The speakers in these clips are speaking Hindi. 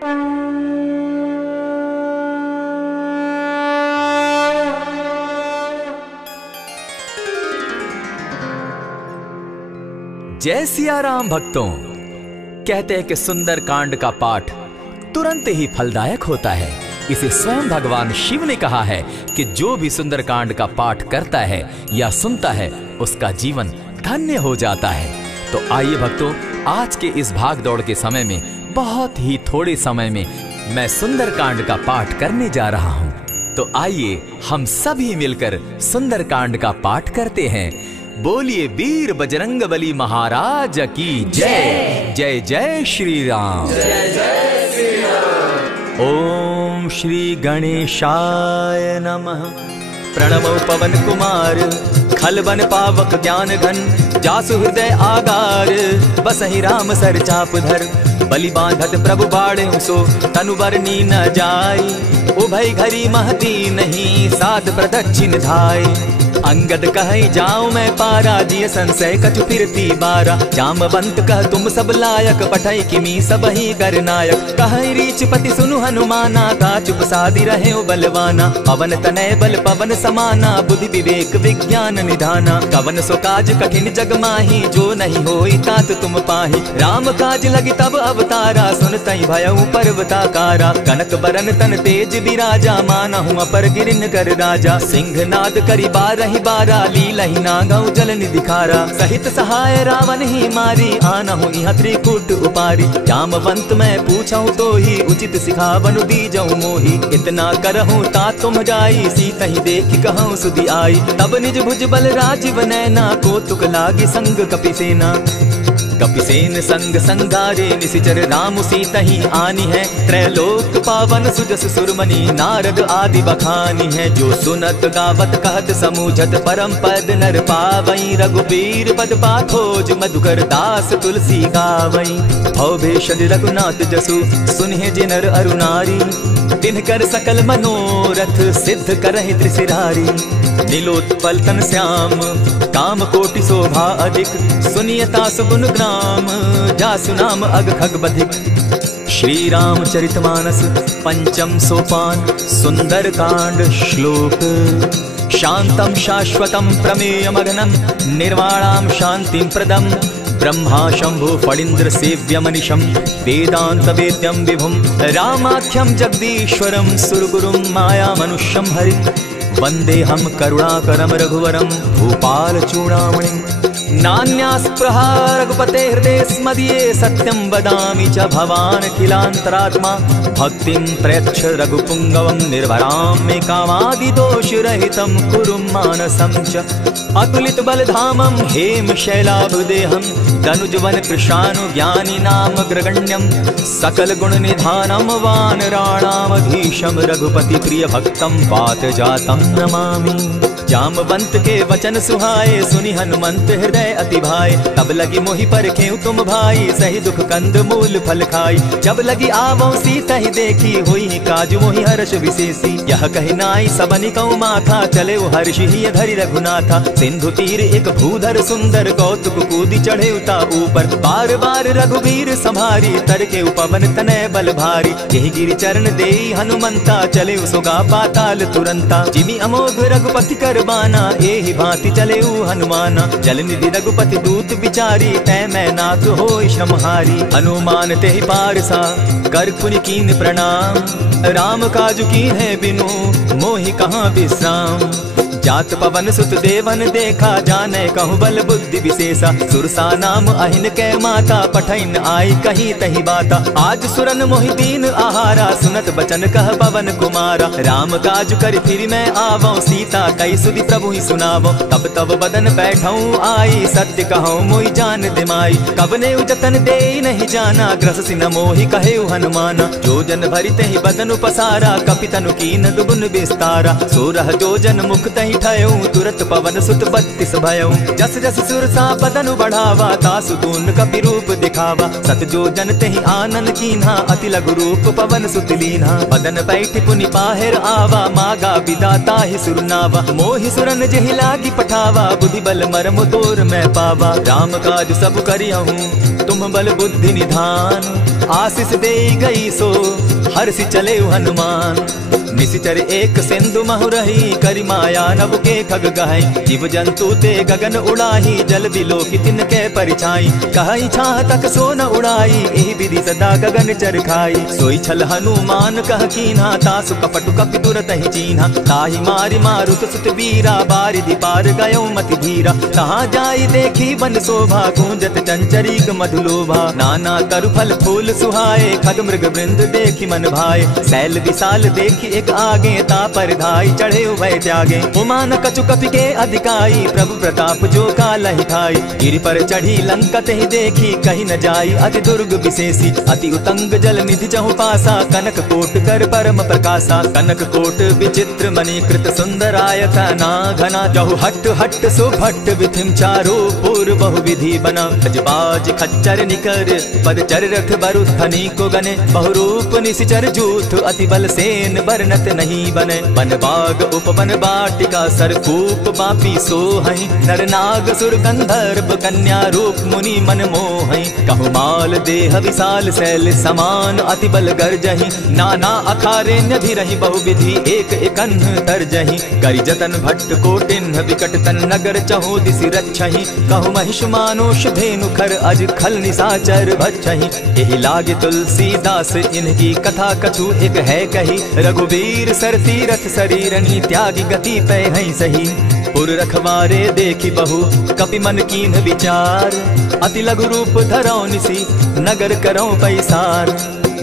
जय सिया राम भक्तों। कहते हैं कि सुंदर कांड का पाठ तुरंत ही फलदायक होता है। इसे स्वयं भगवान शिव ने कहा है कि जो भी सुंदर कांड का पाठ करता है या सुनता है उसका जीवन धन्य हो जाता है। तो आइए भक्तों, आज के इस भाग दौड़ के समय में बहुत ही थोड़े समय में मैं सुंदर कांड का पाठ करने जा रहा हूँ। तो आइए हम सभी मिलकर सुंदर कांड का पाठ करते हैं। बोलिए वीर बजरंगबली महाराज की जय। जय जय श्री राम। जय जय श्री राम। ओम श्री गणेशाय नमः। प्रणमो पवन कुमार खल बन पावक ज्ञान घन जासु हृदय आगार बसहि राम सर चाप धर बलि बांधत प्रभु बाढ़े सो तनु बरनी न जाई उभय घरी महती नहीं सात प्रदक्षिण धाय अंगद कहे जाऊं मैं पारा जिय संशय कछु फिरती बारा जामवंत कह तुम सब लायक पठई किमी सब ही कर नायक कहे रीच पति सुनु हनुमाना ता चुप सादी रहे बलवाना पवन तनय बल पवन समाना बुद्धि विवेक विज्ञान निधाना कवन सो काज कठिन जग माही जो नहीं होई तात तुम पाही राम काज लगी तब अवतारा सुन तई भयउ पर्वताकारा कनक बरन तन तेज विराजा मानहु अपर गिरिन कर राजा सिंह नाद करी बार बारा लीलहि नागौ जल निधिखारा सहित सहाय रावण ही मारी आनहु इह त्रिकूट उपारी जामवंत मैं पूछऊं तो ही उचित सिखावनु दीजऊं मोही इतना करहूं ता तुम जाई सीता ही देखी कहूं सुधि आई तब निज भुज बल राजीव नैना कौतुक लागी संग कपिसेना कपिसेन संग संगारे निशिचर राम सीता ही आनी है त्रैलोक पावन सुजस सुरमणि नारद आदि बखानी है जो सुनत गावत कहत समूझत परम पद नर पावई रघुबीर पद पाथोज मधुकर दास तुलसी गावई भव भेषज रघुनाथ जसु सुनहि जिनर अरुनारी तिनकर सकल मनोरथ सिद्ध करहि त्रिशिरारी नीलोत्पल तन श्याम काम कोटि शोभा अधिक सुनियता सुगुण ग्राम जासु नाम अग खग बधिक। श्री रामचरितमानस पंचम सोपान सुंदर कांड श्लोक शांतम शाश्वतम प्रमेयमगनं निर्वाणां शांतिं प्रदम ब्रह्मा शंभु फणीन्द्र सेव्यमनिशं वेदांत वेद्यं विभुं रामाख्यं जगदीश्वरं सुरगुरुं माया मनुष्यं हरिं वंदेहम करुणाकरं रघुवरं भूपाल चूड़ामणिं नान्यास्पृहा रघुपते हृदये स्मदीये सत्यं वदामि च भवान् खिलान्तरात्मा भक्तिं प्रयच्छ रघुपुङ्गवं निर्भरां मे कामादिदोषरहितं कुरु मानसं च अतुलित बलधामं हेम शैलाभदेहं तनुजवन कृशानु ज्ञानी नाम ग्रगण्यं सकल गुण निधानं वानराणामधीशं रघुपति प्रिय भक्तं वात जातं नमामि। जामवंत के वचन सुहाए सुनि हनुमंत हृदय अति भाए तब लगी मोहि परखेउ तुम भाई सही दुख कंद मूल फल खाई जब लगी आवो सीता ही देखी हुई काज मोहि हर्ष विशेषी यह कहि नाई सबनि कौ माथा चले हर्ष ही धरि रघुनाथा सिंधु तीर एक भूधर सुंदर कौतुक कूदी चढ़े उता ऊपर बार बार रघुवीर संभारी तर के उपवन तनय बल भारी यही गिरि चरण देई हनुमंता चले सुगा पाताल तुरंता जिमि अमोघ रघुपति कर बाना एहि भांति चले हनुमाना जल निधि रघुपति दूत बिचारी तै मैं नाथ होय समहारी हनुमान तेहि पारसा कर पुनि कीन प्रणाम राम काज कीन है बिनु मोहि कहाँ विश्राम जात पवन सुत देवन देखा जाने कहु बल बुद्धि विशेषा सुरसा नाम अहिन कै माता पठैन आई कही तही बाता आज सुरन मोहि दीन आहारा सुनत बचन कह पवन कुमारा राम काज कर फिर मैं आवो सीता कई सुधि प्रभु ही सुनावो तब तब बदन बैठऊं आई सत्य कहूं मोहि जान दिमाई कब ने जतन दे नहीं जाना ग्रस सिन मोहि कहे हनुमाना जो जन भरिते ही बदन पसारा कपितनु कीन दुगुन विस्तारा सोरह जो जन मुख तही ठयऊं तुरत पवन सुत 32 भयऊं जस जस सुरसा बदनु बढ़ावा तासु दून कपि रूप दिखावा सत जो जन तेहि आनन कीन्हा अति लघु रूप पवन सुत लीन्हा बदन बैठ पुनि बाहिर आवा मागा विदाता ही सुरनावा मोहि सुरन जेहि लागी पठावा बुद्धि बल मरम तोर मैं पावा राम काज सब करियहूं तुम बल बुद्धि निधान आशीष दे गई सो हर्षि चले हनुमान। निशिचर एक सिंधु महु रही करी माया नभ के खग गहई। जीव जंतु ते गगन उड़ाही जल बिलो की तिनके परिछाई। कहई छाह तक सो न उड़ाई एहि विधि सदा गगन चर खाई। सोई छल हनुमान कह कीन्हा तासु कपटु कपि तुरत ही चीन्हा। ताहि मारि मारुत सुत बीरा बारिधि पार गयो मति धीरा। कहाँ जाई देखी वन शोभा गूंजत चंचरीक मधुलोभा। नाना तरु फल फूल सुहाए खग मृग वृंद देखी मन भाए। शैल विशाल देखी एक आगे ता पर धाई चढ़े उभय त्यागे। उमान कछु कपि के अधिकाई प्रभु प्रताप जो कालहि खाई। गिरि पर चढ़ी लंका ही देखी कहीं न जाई अति दुर्ग विशेषी। अति उतंग जल निधि जहु पासा कनक कोट कर परम प्रकाशा। कनक कोट विचित्र मणिकृत सुंदरायत ना घना। जहु हट हट सो भट्ट विधिम चारो पूर्व बहु विधि बना। गजबाज खच्चर निकर पद चर रथ बरु धनी को गने। बहुरूप निशिचर जूथ अति बल सेन बरनत नहीं बने। बन बाग उपवन बाटिका सरकूप बापी सोहई। नर नाग सुर गंधर्व कन्या रूप मुनि मन मोहई। कहु माल देह विशाल शैल समान अति बल गर्जहि। नाना अखारेण्य भी रही बहुविधि एक एकन्ह तरजहि। करि जतन भट्ट कोटिन्ह विकट तन नगर चहु दिसि रक्षहि। कहु महिष मानुष धेनु खर अज खल निशाचर भक्षहि। एहि लागे तुलसीदास इनकी कथा कछु एक है कही। रघुवीर सर तीरथ शरीरनी त्यागी गति पे है सही। पुर रखवारे देखी बहु कपि मन कीन्ह विचार। अति लघु रूप धरौ निसी नगर करौ पैसार।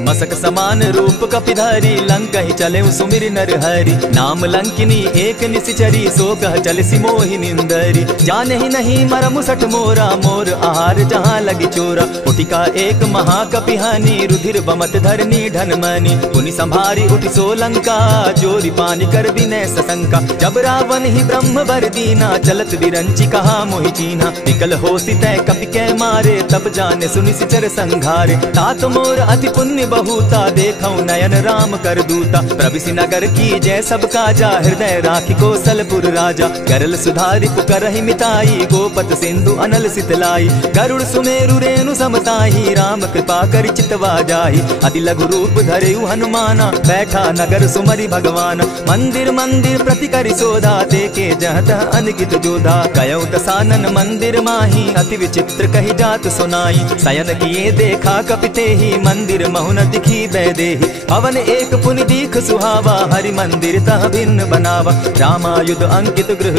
मसक समान रूप कपिधारी लंका ही चले सुमिर नर हरि। नाम लंकिनी एक निशिचरी सो कह चल सिमोहि निंदरी। जाने ही नहीं मरम सठ मोरा मोर आहार जहाँ लगी चोरा। उठिका एक महाकपिहानी रुधिर बमत धरनी ढनमनी। पुनि संभारी उठि सो लंका जोरी पानी कर विनय सशंका। जब रावण ही ब्रह्म बर दीना चलत विरंची कहा मोहि चीन्हा। विकल हो तय कपि के मारे तब जाने सुनि सिचर संघारे। तात मोर अति पुण्य बहुता देखौ नयन राम कर दूता। प्रविशि नगर की जय सब काजा हृदय राखी कौशलपुर राजा। गरल सुधारि पुकरहि मिताई गोपत सिंधु अनल सितलाई। गरुड़ सुमेरु रेणु समताही राम कृपा करि चितवा जाहि। अति लघु रूप धरेउ हनुमाना बैठा नगर सुमरि भगवान। मंदिर मंदिर प्रति करि सोधा देखे जहत अनगित जोधा। कयौ दसानन मंदिर माही अति विचित्र कहि जात सुनाई। शयन किए देखा कपिते ही मंदिर महुन दिखी बैदेही। भवन एक पुनि दीख सुहावा हरि मंदिर तह भिन्न बनावा। रामायुध अंकित गृह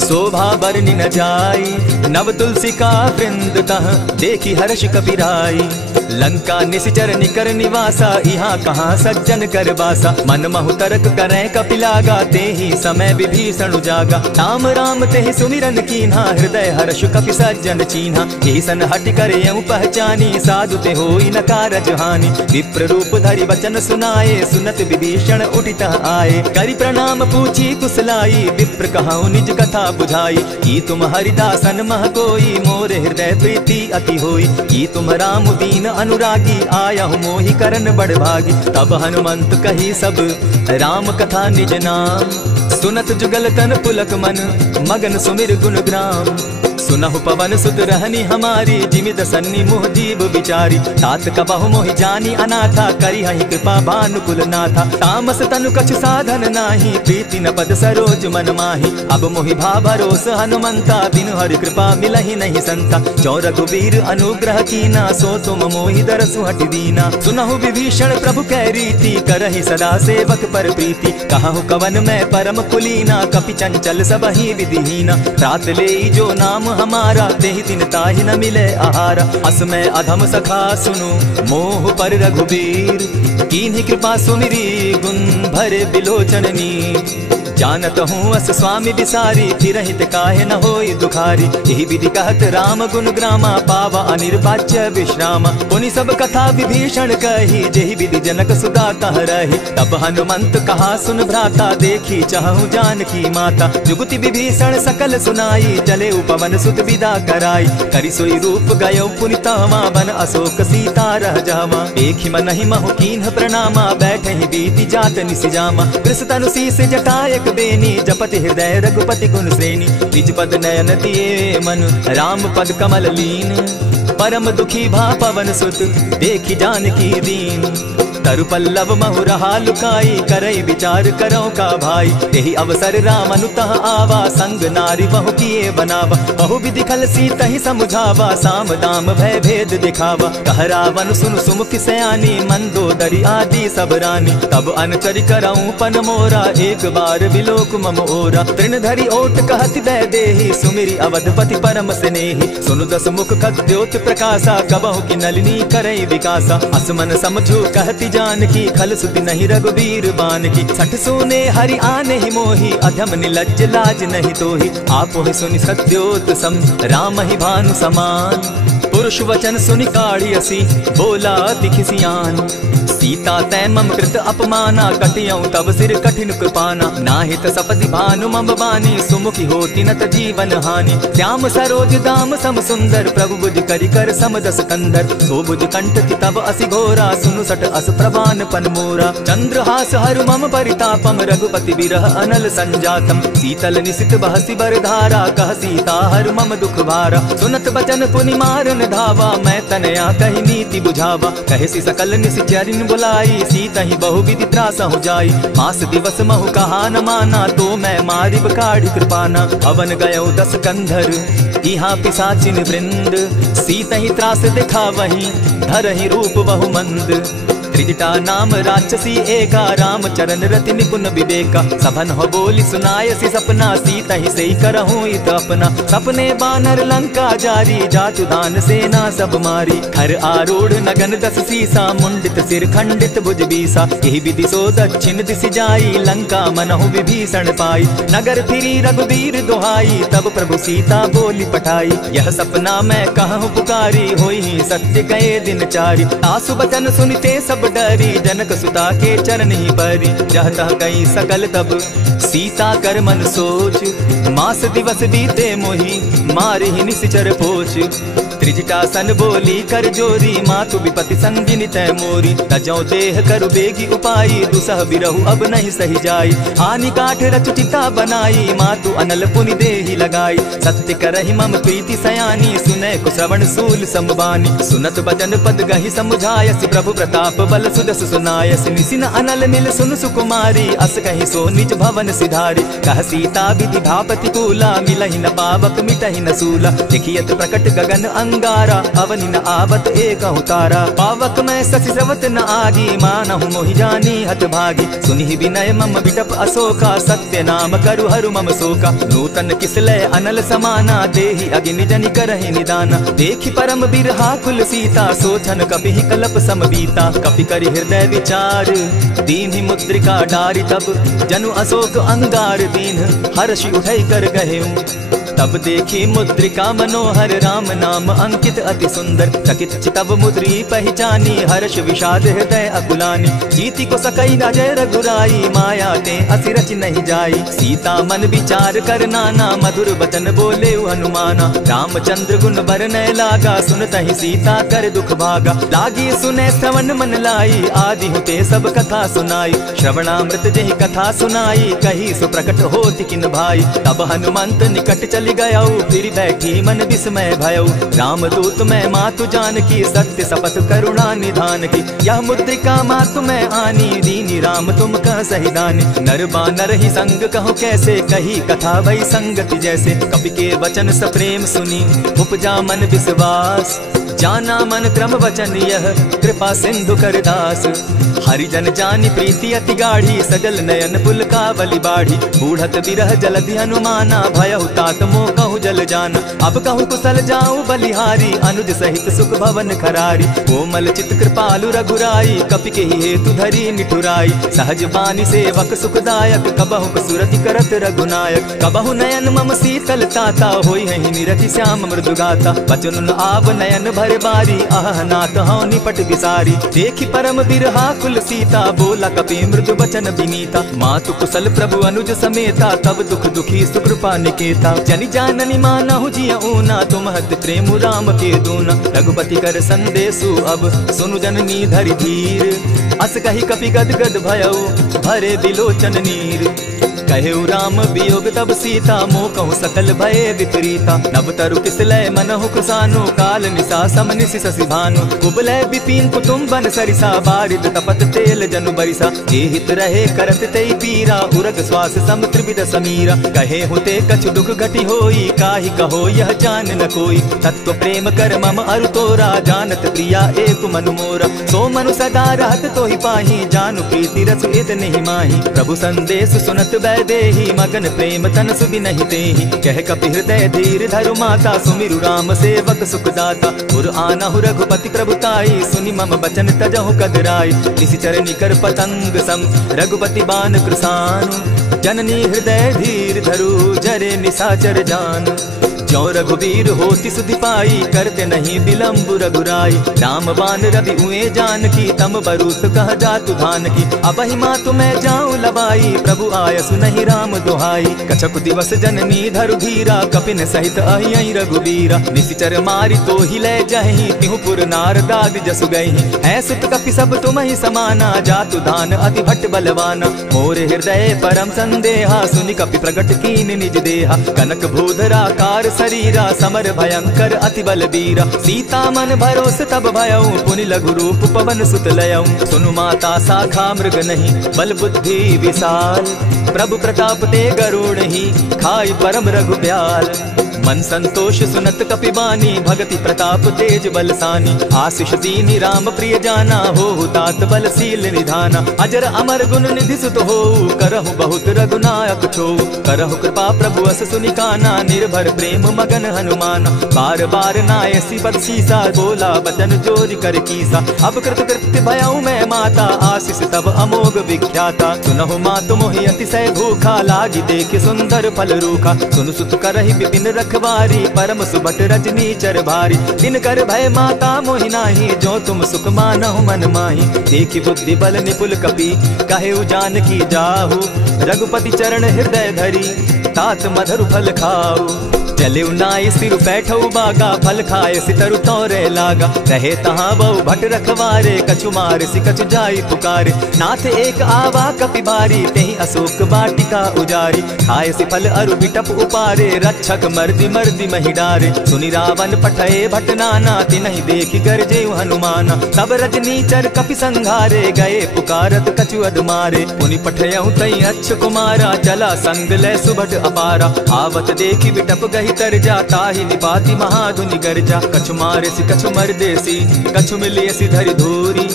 शोभा बरनि न जाई। नव तुलसी का वृंद तह देखी हर्ष कपिराई। लंका निशिचर निकर निवासा यहाँ कहाँ सज्जन कर बासा। मन महु तरक करें कपिलागा ते ही समय विभीषण उजागा। राम राम ते ही सुमिरन कीन्हा हृदय हर्ष कपि सज्जन चीन्हा। एहि सन हटि कर यूं पहचानी साधु ते होई न कारज हानि। विप्र रूप धरि वचन सुनाए सुनत विभीषण उठित आए। करि प्रणाम पूछी कुशलाई विप्र कहौ निज कथा बुझाई। की तुम हरिदासन मह कोई मोर हृदय प्रीति अति होई। की तुम राम दीन अनुरागी आया हूँ मोहि करन बड़ भागी। तब हनुमंत कही सब राम कथा निज नाम। सुनत जुगल तन पुलक मन मगन सुमिर गुण ग्राम। सुनहु पवन सुत रहनी हमारी जिमित सन्नी मुह जीव विचारी। तात कबहु मोहि जानी अनाथा करी हहि कृपा भानुकुल नाथा। तामस तनु कछु साधन नाही प्रीति न पद सरोज मन माही। अब मोहि भा भरोस हनुमंता बिनु हरि कृपा मिलहि नहीं संता। जो रघुवीर अनुग्रह कीना सो तुम मोहि दरसु हटि दीना। सुनहु विभीषण प्रभु कै रीति करहि सदा सेवक पर प्रीति। कहु कवन मैं परम कुलीना कपि चंचल सबहि विधिहीना। रात ले जो नाम हमारा तेहि दिन ताहि न मिले आहारा। अस में अधम सखा सुनु मोह पर रघुवीर। कीन्ही कृपा सुमिरी गुण भरे बिलोचननी। जानत हूँ अस स्वामी बिसारी फिरहित काहे न होई दुखारी। यही विधि कहत राम गुण ग्रामा पावा अनिर्वाच्य विश्रामा। पुनि सब कथा विभीषण कही जेहि विधि जनक सुता कह रही। तब हनुमंत कहा सुन भ्राता देखी चाहूं जानकी माता। जुगति विभीषण सकल सुनाई चले उपवन सुत विदा कराई। करि सोई रूप गयो पुनि तहवा बन अशोक सीता रह जावा। एक ही मन ही महु कीन्ह प्रणामा बैठे ही बीती जात निसिजामा। कृष तनु शीस जटायक बेनी जपति हृदय रघुपति गुण श्रेणी। निज पद नयन दिए मन राम पद कमल लीन। परम दुखी भा पवन सुत देखी जानकी दीन। तरु पल्लव महु रहा लुकाई करई विचार करो का भाई। यही अवसर राम अनुतः आवा संग नारी बहु किए बनावा। बहु विधि खल सीत ही समुझावा साम दाम भय भेद दिखावा। कह रावण सुन सुमुख सयानी मंदोदरी आदि सब रानी। तब अनचरि करऊं पन मोरा एक बार बिलोक मम ओरा। तृण धरि ओट कहति दय देहि सुमिरि अवधपति परम स्नेही। सुनु दस मुख खद्योत प्रकाशा कबहु की नलिनी करई विकासा। असमन समझू कहति जानकी खल सुति नहीं रघुबीर बान की। सठ सोने हरि आने ही मोही अधम निलज्ज लाज नहीं तोही। आपो ही सुनि सत्योत सम राम ही भानु समान। पुरुष वचन सुनि काढ़ियसी बोला अति खिसियान। सीता तै मम कृत अपमाना कटियऊं तब सिर कठिन कृपाना। नाहित सपति भानु मम बानी सुमुखी होती नत जीवन हानि। श्याम सरोज दाम सम सुंदर प्रभु बुझ करि कर समदस कंधर। सो बुझ कंठ की तब असि घोरा सुनु सट अस प्रभान पन मोरा। चंद्रहास हरु मम परितापम रघुपति बिरह अनल संजातम। शीतल निशित बहसी बर धारा कह सीता हरु मम दुख भारा। सुनत बचन पुनि मारन धावा मैं तनया कही नीति बुझावा। कहसी सकल निशिचरिन बुलाई सीता ही बहु विधि त्रास हो जाई। मास दिवस महु कहा न माना तो मैं मारिब काढ़ी कृपाना। अवन गयो 10 कंधर इहा पिशाचिन वृंद। सीता ही त्रास दिखा वही धरहि रूप बहु मंद। त्रिजटा नाम राक्षसी एका राम चरण रति निपुण विवेका। सभन हो बोली सुनायसी सपना सीता ही सही करहूं इत अपना। सपने बानर लंका जारी जातु दान सेना सब मारी। खर आरूढ़ नगन 10 सीसा मुंडित सिर खंडित भुज बीसा। यही विधि सो दक्षिण दिश जाई लंका मनहु विभीषण पाई। नगर फिरी रघुबीर दुहाई तब प्रभु सीता बोली पठाई। यह सपना मैं कहूं पुकारी होई सत्य गए दिन चारी। आसु बचन सुनते सब डरी जनक सुता के चरण ही परी। जहता कई सकल तब सीता कर मन सोच। मास दिवस बीते मोही मारे ही निश्चर पोच। त्रिजटा सन बोली कर जोरी मातु विपति संगिनी तय मोरी। तजौ देह करु बेगी उपाई दुसह बिरहु अब नहीं सही जाई। हानि काठ रच चिता बनाई मातु अनल पुनि देहि लगाई। सत्य करहि मम प्रीति सयानी सुनै को श्रवण सूल समबानी। सुनत बचन पद गहि समुझायसि प्रभु प्रताप बल सुदस सुनायस। निसिन अनल मिल सुन सुकुमारी अस कहि सो निज भवन सिधारी। कह सीता विधि भापति कूला मिलहि न पावक मिटहि न सूला। देखियत प्रकट गगन अंगारा अवनि न आवत एक तारा। पावक मैं शशि स्रवत न आगी मानहु मोहि जानी हत भागी। सुनि विनय मम बिटप अशोका सत्य नाम करु हरु मम शोका। नूतन किसलय अनल समाना देहि अगिनि जनि करहि निदाना। देखि परम बिरहा कुल सीता सोचन कपिहि कलप सम बीता। कपि करि हृदय विचार दीन्हि मुद्रिका डारि तब। जनु अशोक अंगार दीन हर्षि उठै कर गहेऊं। तब देखी मुद्रिका मनोहर राम नाम अंकित अति सुंदर। चकित चितव मुद्री पहचानी हर्ष विषाद हृदय अकुलानी। जीति को सकई न जय रघुराई माया ते असिरच नहीं जाई। सीता मन विचार कर नाना मधुर बचन बोले हनुमाना। रामचंद्र गुण बरनय लागा सुनतहि सीता कर दुख भागा। लागी सुने श्रवण मन लाई आदि होते सब कथा सुनाई। श्रवणामृत जेहि कथा सुनाई कही सो प्रकट होति किन भाई। तब हनुमंत निकट चल गया फिर बैठी मन विस्मय भयऊ। रामदूत मैं मातु जानकी सत्य शपथ करुणा निधान की। यह मुद्रिका मातु मैं आनी दीनी राम तुम कह सही दानी। नर बानर ही संग कहो कैसे कही कथा वही संगति जैसे। कपि के वचन सप्रेम सुनी उपजा मन विश्वास। जाना मन क्रम वचन यह कृपा सिंधु कर दास। हरिजन जानी प्रीति अति गाढ़ी सजल नयन पुलकावली बाढ़ी। बूढ़त बिरह जलधि हनुमाना भयहु तात मोह कहूँ जल जाना। अब कहूँ कुशल जाऊँ बलिहारी अनुज सहित सुख भवन खरारी। कोमल चित कृपालु रघुराई कपि के हेतु धरी निठुराई। सहज बानी सेवक सुखदायक कबहु कसुरति करत रघुनायक। कबहु नयन मम शीतल ताता होई है निरति श्याम मृदु गाता। बचन आव नयन भर बारी आह नाथ हौ निपट विसारी। देखि परम बिरहा कुल सीता बोला कपि मृदु बचन विनीता। मातु कुशल प्रभु अनुज समेता तब दुख दुखी सुकृपा निकेता। जनि जाननि मानहु जिय ऊना तुम हत प्रेम राम के दूना। रघुपति कर संदेशु अब सुनु जननी धरि धीर। अस कहि कपि गद गद भयउ भरे बिलोचन नीर। कहेउ राम वियोग तब सीता, मोह कहूँ सकल भये विपरीता। नव तरु किसलय मनहु कृसानु, काल निशा सम निशि शशि भानु। कुबलय विपिन कुटुम्बन सरिसा, बारिद तपत तेल जनु बरिसा। जे हित रहे करत तेई पीरा, उरग श्वास सम त्रिविध समीरा। कहे हुते कछु दुख घटी होई, काहि कहो यह जान न कोई। तत्व प्रेम कर मम अरु तोरा, जानत प्रिया एक मनु मोरा। सो मनु सदा रहत तोहि पाही, जानु प्रीति रस इत नहीं माही। प्रभु संदेश सुनत वैदेही, मगन प्रेम तन सुबि नहीं तेहि। कह कपि हृदय धीर धरु माता, सुमिरु राम सेवक सुख दाता। उर आनहु रघुपति प्रभुताई, सुनि मम बचन तजहु कदराई। निशिचर निकर पतंग सम, रघुपति बान कृसानु। जननी हृदय धीर धरु, जरे निशाचर जान। जो रघुवीर होति सुधि पाई, करते नहीं विलम्ब रघुराई। राम बान रवि उए जानकी, तम बरूत कह जातु धान की। अबहि मातु मैं जाऊं लबाई, प्रभु आयसु नहीं राम दुहाई। कछक दिवस जननी धरु धीरा, कपिन सहित अहियहि रघुवीरा। निशिचर मारि तो ही ले जहि, तिहु पुर नार दाग जसु गहि। है सुत कपि सब तुम ही समाना, जातु धान अति भट्ट बलवाना। मोर हृदय परम संदेहा, सुनि कपि प्रगट कीन निज देहा। कनक भूधरा कार शरीरा, समर भयंकर अति बलबीरा। सीता मन भरोस तब भयऊ, पुनि लघु रूप पवन सुत लयऊ। सुनु माता शाखा मृग नहीं, बल बुद्धि विशाल। प्रभु प्रताप ते गरुड़ ही, खाई परम रघुब्याल। मन संतोष सुनत कपि बानी, भगति प्रताप तेज बलसानी। आशीष दीनी राम प्रिय जाना, हो तात बलशील निधाना। अजर अमर गुण निधि सुत हो, करहु बहुत रघुनायक छो। करहु कृपा प्रभु अस सुनि काना, निर्भर प्रेम मगन हनुमान। बार बार नायसी पद सीसा, बोला बचन जोरि कर कीसा। अब कृत कृत्य भयऊ मैं माता, आशीष तब अमोघ विख्याता। सुनहु मातु मोहि अतिशय भूखा, लागी देख सुंदर फल रूखा। सुनु सुत करहि विपिन रखवारी, परम सुबट रजनी चर भारी। दिन कर भय माता मोहि नाही, जो तुम सुख मानहु मन माही। देखि बुद्धि बल निपुल कपि, कहेउ जानकी जाहु। रघुपति चरण हृदय धरी, तात मधुर फल खाऊ। चले नाई सिर बैठऊ बागा, फल खाए सितरु तौरे लागा। रहे तहाँ बहु भट रखवारे, कछु मार सि कछु जाई पुकारे। नाथ एक आवा कपि बारी, तेहि अशोक वाटिका उजारी। खाए सि फल अरु बिटप उपारे, रक्षक मर्दि मर्दि महि डारे। सुनि रावण पठए भट नाना, तिनहि देखि गरजेउ हनुमाना। तब रजनीचर कपि संघारे, गए पुकारत कछु अदमारे। पुनि पठयउ तई अच्छ कुमारा, चला संग ले सुभट अपारा। आवत देखि बिटप गहि तर जाता ही, निपाति महाधुनि गर्जा। कछु मारे सि कछु मर्देसी, कछु मिलिए सि धरि धूरी।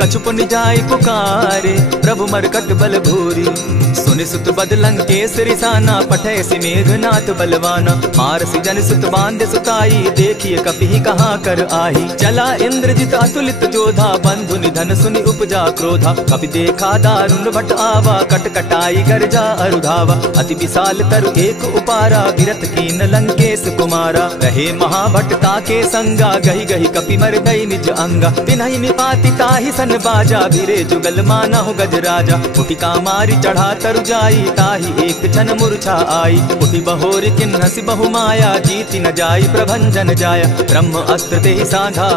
कछु पुनि जाई पुकारे, प्रभु मरकट बल भूरी। सुनि सुत बद लंकेश रिसाना, पठे सि मेघनाथ बलवाना। मार सि जन सुत बांधे सुताई, देखिए कपि कहाँ कर आही। चला इंद्रजित अतुलित जोधा, बंधु निधन सुनि उपजा क्रोधा। कपि देखा दारुण भट आवा, कट कटाई गर्जा अरुधावा। अति विशाल तरु एक उपारा, विरत कीन लंकेश कुमारा। रहे महाभट्टा के संगा, गही गही कपि मर गई निज अंगा। तिन्हि निपाति ताहि सन बाजा, भिरे जुगल मानहु गजराजा। उठिका मारी चढ़ा तरु जाई, ताहि एक क्षण मूर्छा आई। उठि बहोर किन्हसि बहु माया, जीति न जाई प्रभंजन जाया। ब्रह्म अस्त्र तेहि साधा,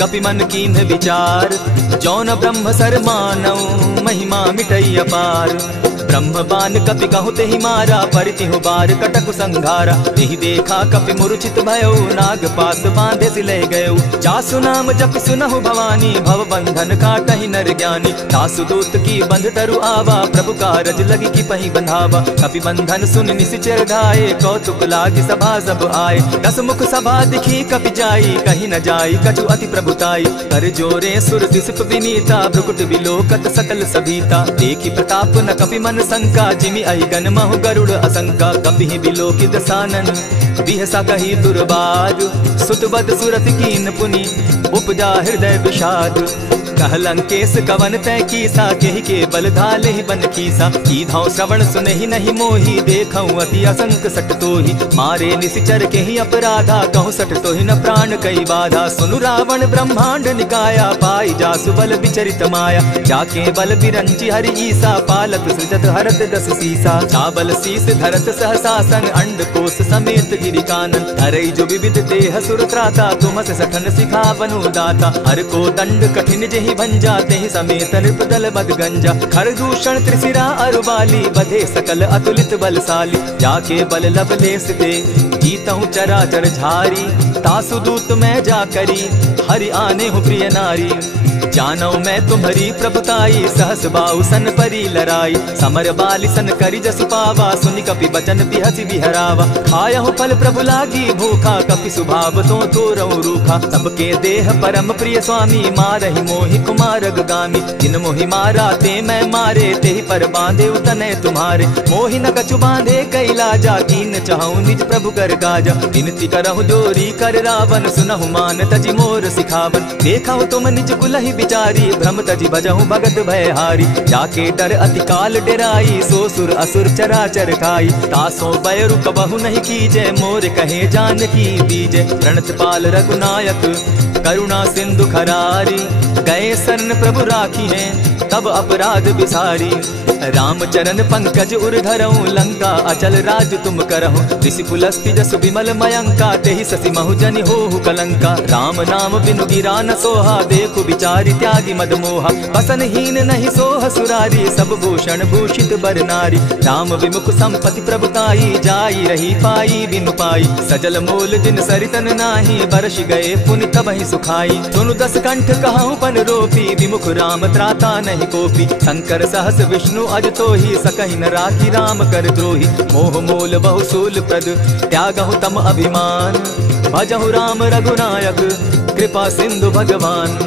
कपि मन कीन्ह विचार। जौन ब्रह्म सर मानऊ, महिमा मिटई अपार। ब्रह्म बान कपि कहु तेहि मारा, परितिहु बार कटकु संघारा। तेहि देखा कपि मूर्छित भयउ, नाग पास बांधे सि ले गयउ। जासु नाम जपि सुनहु भवानी, भव बंधन काटहि नर ज्ञानी। दासु दूत की बंध तरु आवा, प्रभु कारज लगी की पहि बंधावा। कपि बंधन सुन निशिचर धाये, कौतुक लागी सभा सब आए। दस मुख सभा दिखी कपि जाई, कहीं न जाई कछु अति प्रभुताई। कर जोरे सुर दिसप विनीता, भ्रुकुट विलोकत सकल सभीता। देखी प्रताप न कपि मन संका, जिमि अहिगन महु गरुड़ असंका। कपि बिलोकि दसानन, बिहसा कही दुर्बार। सुतबद सुरत कीन पुनि, उपजा हृदय विषाद। कह लंकेश कवन तय कीसा, केहि के बल धाले ही बन कीसा। कीधौ श्रवण सुनहि नहीं मोही, देखऊं अति असंक सट तोहि। मारे निशिचर केहि अपराधा, कहूँ सट तोहि न प्राण कई बाधा। सुनु रावण ब्रह्मांड निकाया, पाई जासु बल विचरित माया। जाके बल बिरंची हरि ईसा, पालत सृजत हरत दस सीसा। चावल शीस धरत सहसासन, अंड कोश समेत गिरि कानन। हरई जो विविध देह सुर त्राता, तुमस सठन सिखावनु दाता। हर को दंड कठिन जेहि ही भंजा तेहि समेत नृपदल बद गंजा। खरदूषण त्रिशिरा अरुबाली बधे सकल अतुलित बलशाली। जाके बल लवलेस दे जीतहु चराचर झारी। तासु दूत मैं जा करी हरि आने हूँ प्रिय नारी। जानौ मैं तुम्हारी प्रभुताई सहस बाहु सन परी लड़ाई। समर बाली सन करी जसु पावा सुनि कपि बचन बिहसि बिहरावा। खायहु फल प्रभु लागी भूखा कपि सुभाव तो तोरहु रूखा। सबके देह परम प्रिय स्वामी मारहि मोहि कुमारग गामी। जिन मोहि मारा ते मैं मारे तेहि पर बांधे उतने तुम्हारे। मोहि न कछु बांधे कैलाजा कीन चाहूं निज प्रभु कर गाजा। विनती करहु जोरी कर रावण सुनहु मान तजि मोर सिखावन। देखहु तुम निज कुलहि बिचारी भ्रम तजि भजहु भगत भयहारी। जाके डर अति काल डेराई सो सुर असुर चराचर खाई। तासो बैरु कबहु नहीं कीजे मोर कहे जानकी बीजे। प्रणत पाल रघुनायक करुणा सिंधु खरारी। गए शरण प्रभु राखी हैं तब अपराध बिसारी। रामचरण पंकज उर्धरऊ लंका अचल राज तुम करहु। ऋषि पुलस्ति जसु विमल मयंका तेहि ससि महु जनि होहु कलंका। राम नाम बिनु गिरा न सोहा देखु विचारि त्यागी मद मोहा। बसन हीन नहीं सोह सुरारी सब भूषण भूषित बर नारी। राम विमुख संपत्ति प्रभुताई जाई रही पाई बिनु पाई। सजल मोल जिन सरितन नाही बरस गए पुनि तबहि सुखाई। सुनु दस कंठ कहूँ पन रोपी विमुख राम त्राता नहीं कोपी। शंकर सहस विष्णु अज तो ही सकहि न राखी राम कर द्रोही। मोह मोल बहु सूल प्रद त्यागहु तम अभिमान। भजहु राम रघुनायक कृपा सिंधु भगवान।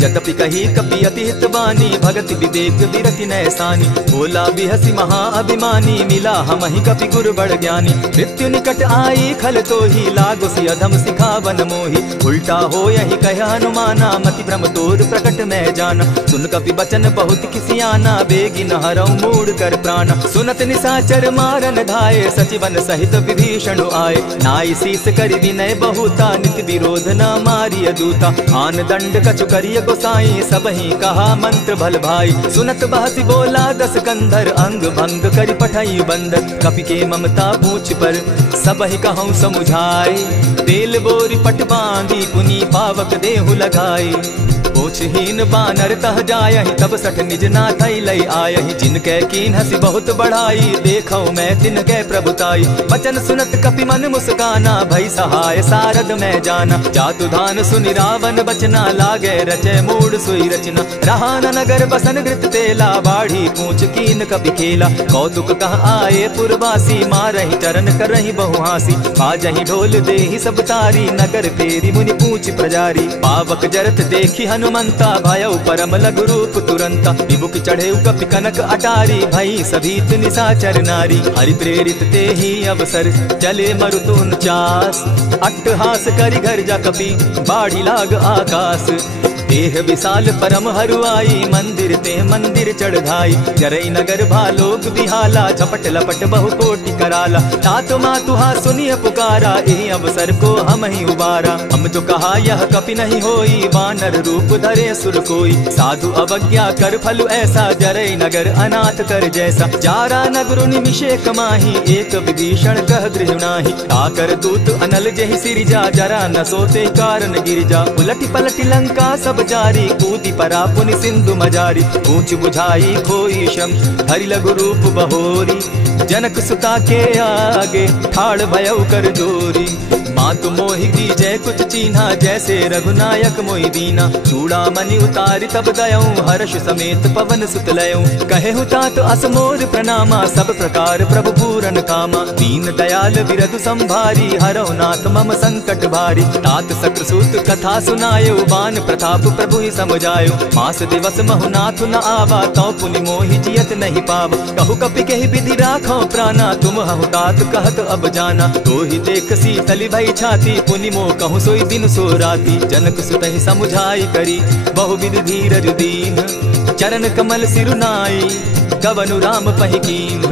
जतपि कही कपि अति हित बानी भगति विवेक विरति नैसानी। भोला बिहसी महा अभिमानी मिला हमहि कपि गुर बड़ ज्ञानी। मृत्यु निकट आई खल तो ही लागो सि अधम सिखावन मोही। उल्टा हो यही कह हनुमाना मति भ्रम तोर प्रकट में जाना। सुन कपि बचन बहुत किसियाना बेगी न हरऊ मूड कर प्राण। सुनत निशाचर मारन धाये सचिवन सहित विभीषण आए। नाई शीस करि विनय बहुता नित विरोध न मारिय दूता। आन दंड कछु करिय गोसाई सबहि कहा मंत्र भल भाई। सुनत बहसी बोला दस कंधर अंग भंग करि पठाई बंदर। कपि के ममता पूछ पर सबहि कहूँ समुझाई। तेल बोरी पट बांधी पुनी पावक देहु लगाई। पूछहीन बानर तह जायहि तब सठ निज नाथई लई आयहि। जिनके कीन हसी बहुत बढ़ाई देखो मैं तिनके प्रभुताई। बचन सुनत कपि मन मुस्काना भई सहाय सारद में जाना। जातु धान सुनि रावण बचना लागे रचे मूड सुई रचना। रहा न नगर बसन घृत तेला बाढ़ी पूछ कीन कपि खेला। कौतुक कह आए पुरवासी मारहि चरण करहि बहुहासी। बाजहि ढोल देहि सब तारी नगर तेरी मुनि पूछ प्रजारी। पावक जरत देखी हनुमंता भयउ परम लघु रूप तुरंता। विमुख चढ़े कपि कनक अटारी भई सभीत निशाचर नारी। हरि प्रेरित ते ही अवसर चले मरुतु 49। अट्टहास करि घर जा कपि बाढ़ी लाग आकाश। देह विशाल परम हरुआई मंदिर ते मंदिर चढ़ाई। जरई नगर भालोक बिहाला झपट लपट बहु कोटि कराला। तातु मातुहा सुनिय पुकारा यही अवसर को हम ही उबारा। हम जो कहा यह कपि नहीं होई वानर रूप धरे सुर कोई। साधु अवज्ञा कर फल ऐसा जरई नगर अनाथ कर जैसा। जारा नगर निमिषे कमाही एक विभीषण कह गृह नाही। ताकर दूत अनल जहि सिरिजा जरा न सोते कारण गिरजा। उलटी पलटी लंका सब जारी कूदी परा पुनि सिंधु मजारी। पूछ बुझाई खोई शम हरि लघु रूप बहोरी। जनक सुता के आगे ठाड़ भयउ कर जोरी। मातु मोहि दीजय कुछ चीन्हा जैसे रघुनायक मोहि दीना। चूड़ामणि उतारि तब दयऊं हर्ष समेत पवन सुत लयऊं। कहेहु तात असमोर प्रणामा सब प्रकार प्रभु पूरन कामा। दीन दयाल बिरधु संभारी हरौ नाथ मम संकट भारी। तात सक्रसूत कथा सुनायो बान प्रताप प्रभु ही समझायो। मास दिवस महु नाथ न आवा तौ पुनि मोहि जियत नहीं पाव। कहु कपि केहि विधि राखो प्राणा तुम हहु तात कहत अब जाना। तो ही देख शीतली भई छाती पुनि मो कहूँ सोई दिन सो राती। जनक सुतहि समुझाई करी बहु विधि धीरज दीन। चरण कमल सिरुनाई कवनु राम पहिकीन।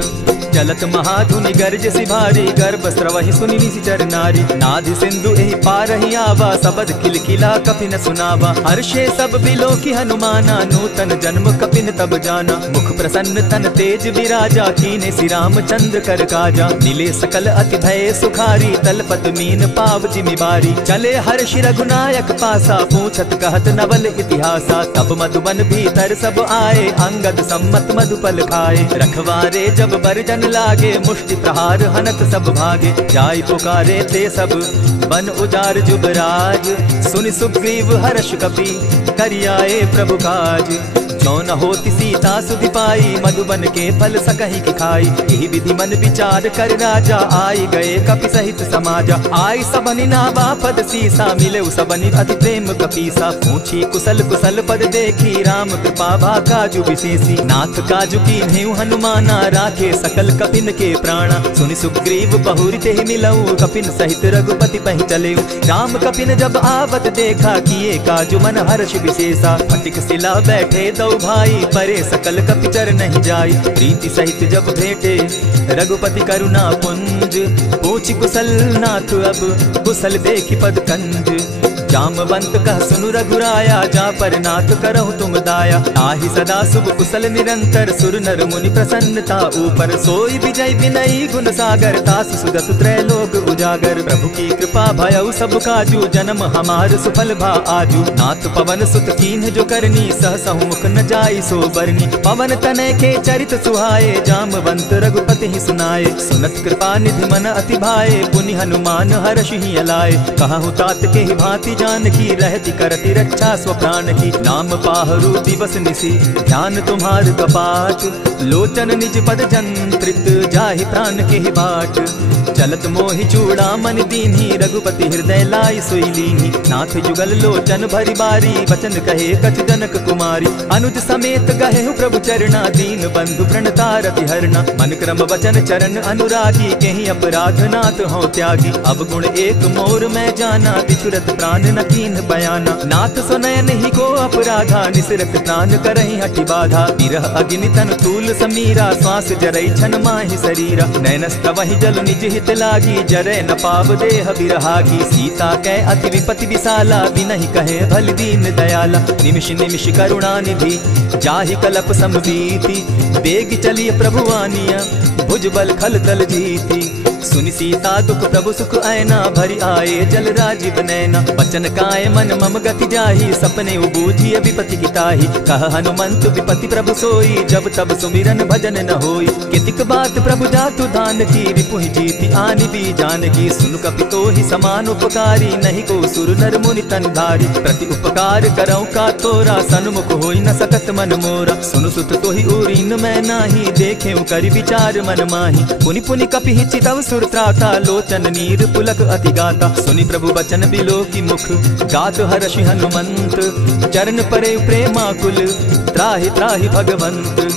चलत महाधुनि गर्ज सि भारी, गर्भ स्रवहि सुनि निशिचर नारी। नाधि सिंधु एहि पारहि आवा, सबद खिलखिला कपिन सुनावा। हर्षे सब बिलोकि हनुमाना, नूतन जन्म कपिन तब जाना। मुख प्रसन्न तन तेज विराजा, कीने सि रामचंद्र कर काजा। मिले सकल अति भय सुखारी, तलपत मीन पाव जिमि बारी। चले हर्षि रघुनायक पासा, पूछत कहत नवल इतिहासा। तब मधुबन भीतर सब आए, अंगद सम्मत मधुपल खाए। रखवारे जब बरजन लागे, मुष्टि प्रहार हनत सब भागे। जाय पुकारे ते सब बन उजार जुबराज, सुनि सुग्रीव हर्ष कपि करियाए प्रभु काज। जो न होती सीता सुधि पाई, मधुबन के फल सकहि की खाई। यही विधि मन विचार कर राजा, आई गए कपि सहित समाजा। आई सबनि नावा पद सीसा, मिले सबनि अति प्रेम कपीसा। पूछी कुशल कुशल पद देखी, राम कृपा भा काजु विशेषी। नाथ काजु कीन्हेउ हनुमाना, राखे सकल कपिन के प्राणा। सुनि सुग्रीव बहुरि तेहि मिलऊ, कपिन सहित रघुपति पहि चलेऊ। राम कपिन जब आवत देखा, किए काजु मन हर्ष विशेषा। फटिक सिला बैठे दो भाई, परे सकल कपिचर नहीं जाई। प्रीति सहित जब भेटे रघुपति करुणा पुंज, पूछ कुशल नाथ अब कुशल देखि पद कंज। जामवंत कह सुनु रघुराया, जा पर नाथ करहु तुम दाया। ताहि सदा शुभ कुशल निरंतर, सुर नर मुनि प्रसन्नता ऊपर। सोई विजय विनयी गुण सागर, तास सुदस त्रैलोक उजागर। प्रभु की कृपा भयउ सब काजू, जन्म हमार सुफल भा आजू। नाथ पवन सुत कीन्ह जो करनी, सहसहु मुख न जाई सो बरनी। पवन तनय के चरित सुहाए, जामवंत रघुपति ही सुनाए। सुनत कृपा निधि मन अति भाए, पुनि हनुमान हर्षि ही अलाए। कहु तात के ही भांति जानकी, रहति करति रक्षा स्वप्राण की। नाम पाहरु दिवस निसी, ध्यान तुम्हार कपाट। लोचन निज पद जंत्रित, जाहि प्राण के ही बाट। चलत मोहि चूड़ामणि दीन्ही, रघुपति हृदय लाई सोई लीन्ही। नाथ जुगल लोचन भरि बारी, बचन कहे कछ जनक कुमारी। अनुज समेत गहेहु प्रभु चरणा, दीन बंधु प्रणतारति हरना। मन क्रम वचन चरण अनुरागी, केहि अपराध नाथ हो त्यागी। अब गुण एक मोर मैं जाना, बिछुरत प्राण न कीन्ह बयाना। नाथ सुनयन ही को अपराधा, निसरत प्राण करहि हठि बाधा। विरह अग्नि तन तूल समीरा, श्वास जरई छन माहि शरीरा। नयनस्तवहि जल निज हित लागी, जरै न पाव देह बिरहागी। सीता कै अति विपति विशाला, बिनहि कहे भल दीन दयाला। निमिष निमिष करुणा निधि, जाहि कलप समबीति। बेग चलिय प्रभु आनिया, भुज बल खल तल जीती। सुनि सीता दुख प्रभु सुख ऐना, भरि आए जल राजीव नैना। बचन काय मन मम गति जाहि, सपने उबूझिय विपति की ताहि। कह हनुमंत विपति प्रभु सोई, जब तब सुमिरन भजन न होई। कितिक बात प्रभु जातु दान की, रिपुहि जीति आनि भी जानकी। सुन कपि तोहि समान उपकारी, नहीं को सुर नर मुनि तन धारी। प्रति उपकार करौ का तोरा, सन्मुख होई न सकत मन मोरा। सुनु सुत तोहि उरीन मैं नाही, देखेउ करि विचार मन माही। पुनि पुनि कपि हिचितव सुर त्राता, लोचन नीर पुलक अति गाता। सुनि प्रभु बचन बिलो की मुख, गात हर्षि हनुमंत। चरण परे प्रेमाकुल, त्राहि त्राहि भगवंत।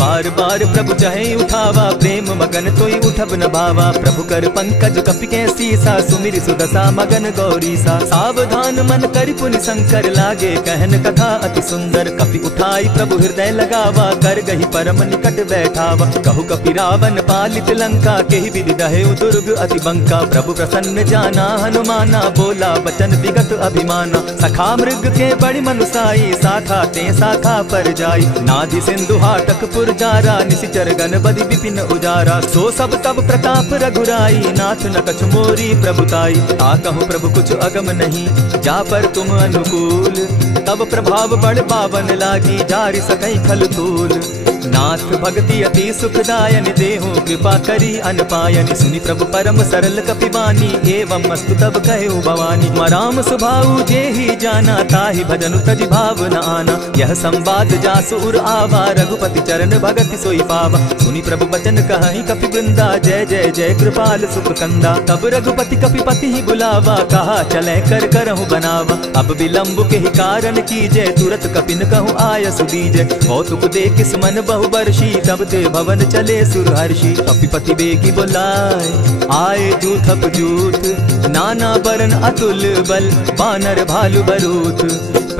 बार बार प्रभु चहे उठावा, प्रेम मगन तोई उठब न भावा। प्रभु कर पंकज कपि के सीसा, सुमिरि सुदशा मगन गौरीसा। सावधान मन करि पुनि शंकर, लागे कहन कथा अति सुंदर। कपि उठाई प्रभु हृदय लगावा, कर गही परम निकट बैठावा। कहु कपि रावण पालित लंका, केहि विधि दहेउ दुर्ग अति बंका। प्रभु प्रसन्न जाना हनुमाना, बोला बचन विगत अभिमाना। सखा मृग के बड़ि मनुसाई, साखा ते साखा पर जाई। नाधि सिंधु हाटक पुर जारा, निशिचर गण बदि विपिन उजारा। सो सब तब प्रताप रघुराई, नाथ न कछु मोरी प्रभुताई। कहूँ प्रभु कुछ अगम नहीं, जा पर तुम अनुकूल। तब प्रभाव बड़ पावन लागी, जारि सकई खल तूल। नाथ भक्ति अति सुखदायन, देहु कृपा करी अनपायनि। सुनि प्रभु परम सरल कपिबानी, एवं मस्तु तब कहु भवानी। मराम सुभाऊ जेहि जाना, ताहि भजनु तजि भाव न आना। यह संवाद जासु उर आवा, रघुपति चरण भगति सोई पावा। सुनि प्रभु बचन कहहि कपि वृंदा, जय जय जय कृपाल सुख कंदा। तब रघुपति कपिपति ही बुलावा, कहा चले कर करहु बनावा। अब विलंब के ही कारण कीजय, तुरत कपिन कहूँ आय सुदीजय। कौतुक देख मन बहु बर्षी, तब ते भवन चले सुरहर्षि। कपिपति बेगी बुलाए, आए जूथप जूथ। नाना बरन अतुल बल, बानर भालु बरूथ।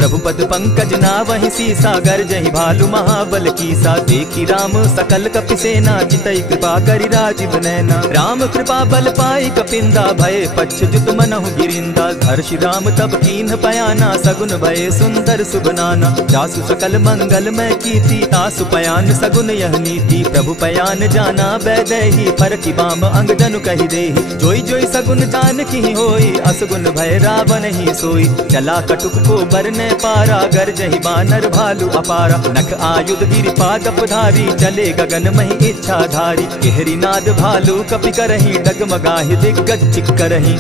प्रभु पद पंकज नावहि सीसा, गर्जहि भालु महाबल कीसा। देखी राम सकल कपि सेना, जितई कृपा करि राजीव नैना। राम कृपा बल पाई कपिंदा, भय पच्छ जुत मनहु गिरिंदा। हर्षि राम तब कीन्ह पयाना, सगुन भय सुंदर सुबनाना। जासु सकल मंगलमय कीर्ति, तासु पयान सगुन यह नीति। प्रभु पयान जाना बैदेही, फरकि बाम अंग जनु कहि देहि। जोई जोई सगुन जानकी होई, असगुन भय रावण ही सोई। चला कटुक को बरने पारा, गर्जहि बानर भालु अपारा। नख आयुध गिरि पादप धारी, चले गगन महि इच्छाधारी। केहरी नाद भालु कपि करहि, डगमगाहि दिग्गज चिक्करहि।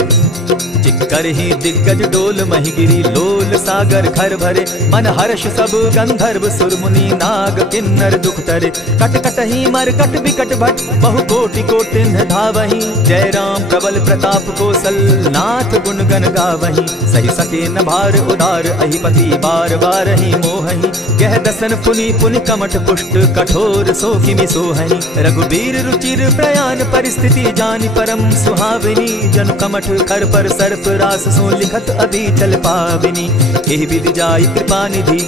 चिक्करहि दिग्गज डोल महि गिरी, लोल सागर खर भरे। मन हर्ष सब गंधर्व सुर मुनि, नाग किन्नर दुख तरे। कट कटहि मर कट बिकट भट, बहु कोटि कोटिन्ह धावहि। जय राम प्रबल प्रताप कौशल, नाथ गुण गण गावहि। सही सके न भार उदार, अहिपति बार बार ही मोहहि। कह दसन पुनि पुनि कमठ पुष्ट, कठोर सो किमि सोहहि। रघुबीर रुचिर प्रयाण परिस्थिति, जानि परम सुहाविनी। जनु कमठ कर पर सर्प रास, सो लिखत अभी चल पाविनी। एहि विधि जाई कृपा निधि,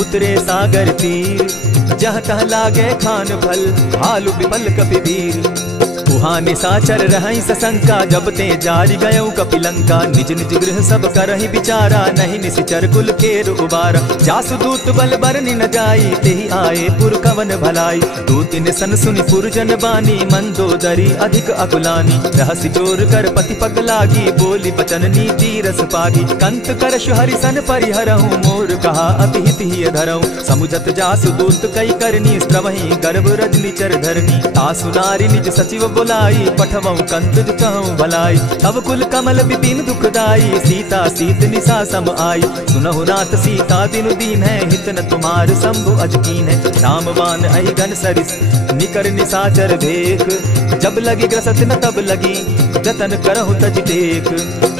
उतरे सागर तीर। जहाँ तह लागे खान फल, भालु विपल कपि वीर। उहाँ निशाचर रहई सशंका, जब ते जारि गयौ कपिलंका। निज निज गृह सब करहि विचारा, नहीं निशिचर कुल केर उबारा। जासु दूत बल बरनि न जाई, तेहि आए पुर कवन भलाई। दूति निसन सुनि पुरजन बानी, मंदोदरी अधिक अकुलानी। रहसि जोर कर पति पग लागी, बोली बचन नीति रस पागी। कंत करश हरिसन परिहरहु, मोर कहा अति हित ही धरहु। समुझत जासु दूत कई करनी, स्त्रवहि गर्भ रजनी चर धरनी। तासु नारी निज सचिव बुलाई, पठवऊ कंत कहूँ भलाई। तब कुल कमल विपिन दुखदाई, सीता सीत निशा सम आई। सुनहु नाथ सीता दिनु दीन है, हित न तुम्हार शंभु अजकीन है। रामवान अहिगन सरिस, निकर निशाचर भेख। जब लगी ग्रसत न तब लगी, जतन करहु तज टेक।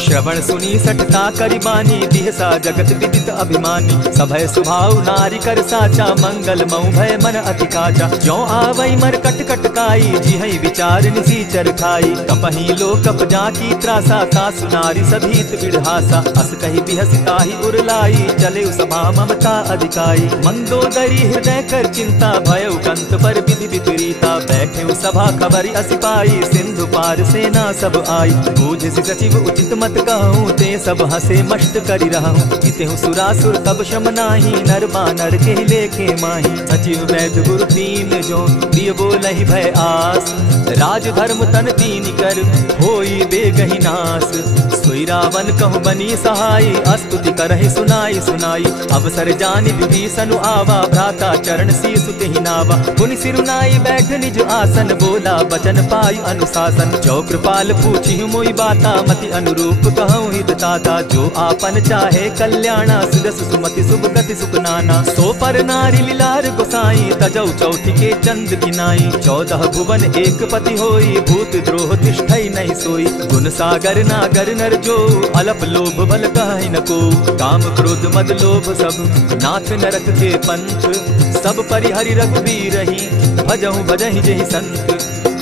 श्रवण सुनी सठता करि बानी, दिहसा जगत विदित अभिमानी। सभय सुभाव नारी कर साचा, मंगल मऊ भय मन अति काचा। जो आवई मर कट कट काई, जिहै विचार निसीचर खाई। कपहि लो कप जाकी त्रासा, तासु नारी सभीत बिढ़ासा। अस कहि बिहसि ताहि उरलाई, चले सभा ममता अधिकाई। मंदोदरी हृदय कर चिंता, भयउ कंत पर विधि विपरीता। बैठे सभा खबरि अस पाई, सिंधु पार सेना सब आई। बूझसि सचिव उचित मत कहूँ, ते सब हसे मष्ट करि रहूँ। जितेहु सुरासुर तब शम नाही, नर बानर के लेखे माही। सचिव वैद्य गुरु तीन जो, प्रिय बोलहि भय आस। राज धर्म तन तीन कर, होई बेगहि नास। सोई रावण कहु बनी सहाई, स्तुति करहि सुनाई सुनाई। अवसर जानि विभीषण आवा, भ्राता चरण शीसु तेहि नावा। पुनि सिरुनाई बैठ निज आसन, बोला बचन पाई अनुशासन। जो कृपाल पूछि मोई बाता, मति अनुरूप कहूँ हित ताता। जो आपन चाहे कल्याणा, सुदस सुमति शुभ गति सुख नाना। सो पर नारी लीलार गोसाई, तजौ चौथि के चंद किनाई। 14 भुवन एक पति होई, भूत द्रोह तिष्ठई नहीं सोई। गुण सागर नागर नर जो, अलप लोभ बल कहि न को। काम क्रोध मद लोभ सब, नाथ नरक के पंथ। सब परिहरि रघुबीरहि, भजहु भजहि जेहि संत।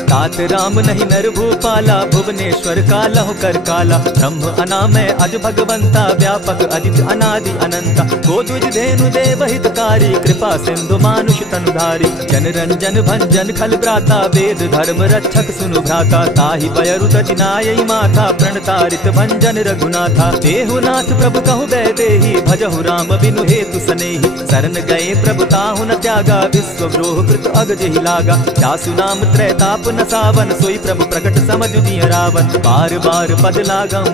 तात राम नहीं नर भूपाला, भुवनेश्वर कालहु कर काला। ब्रह्म अनामय अज भगवंता, व्यापक अजित अनादि अनंता। गोद्विज धेनु देव हितकारी, कृपा सिंधु मानुष तनुधारी। जन रंजन भंजन खल भ्राता, वेद धर्म रक्षक सुनु भ्राता। ताहि बयरु तजिनायि माथा, प्रणतारित भंजन रघुनाथा। देहु नाथ प्रभु कहु बैदेहि, भजहु राम बिनु हेतु सनेहि। शरण गए प्रभु ताहु न त्यागा, विश्वद्रोह कृत अग जेहि लागा। जासु नाम त्रैताप न सावन, सोई प्रभु प्रकट समझ दिय रावण। बार बार पद लागऊं,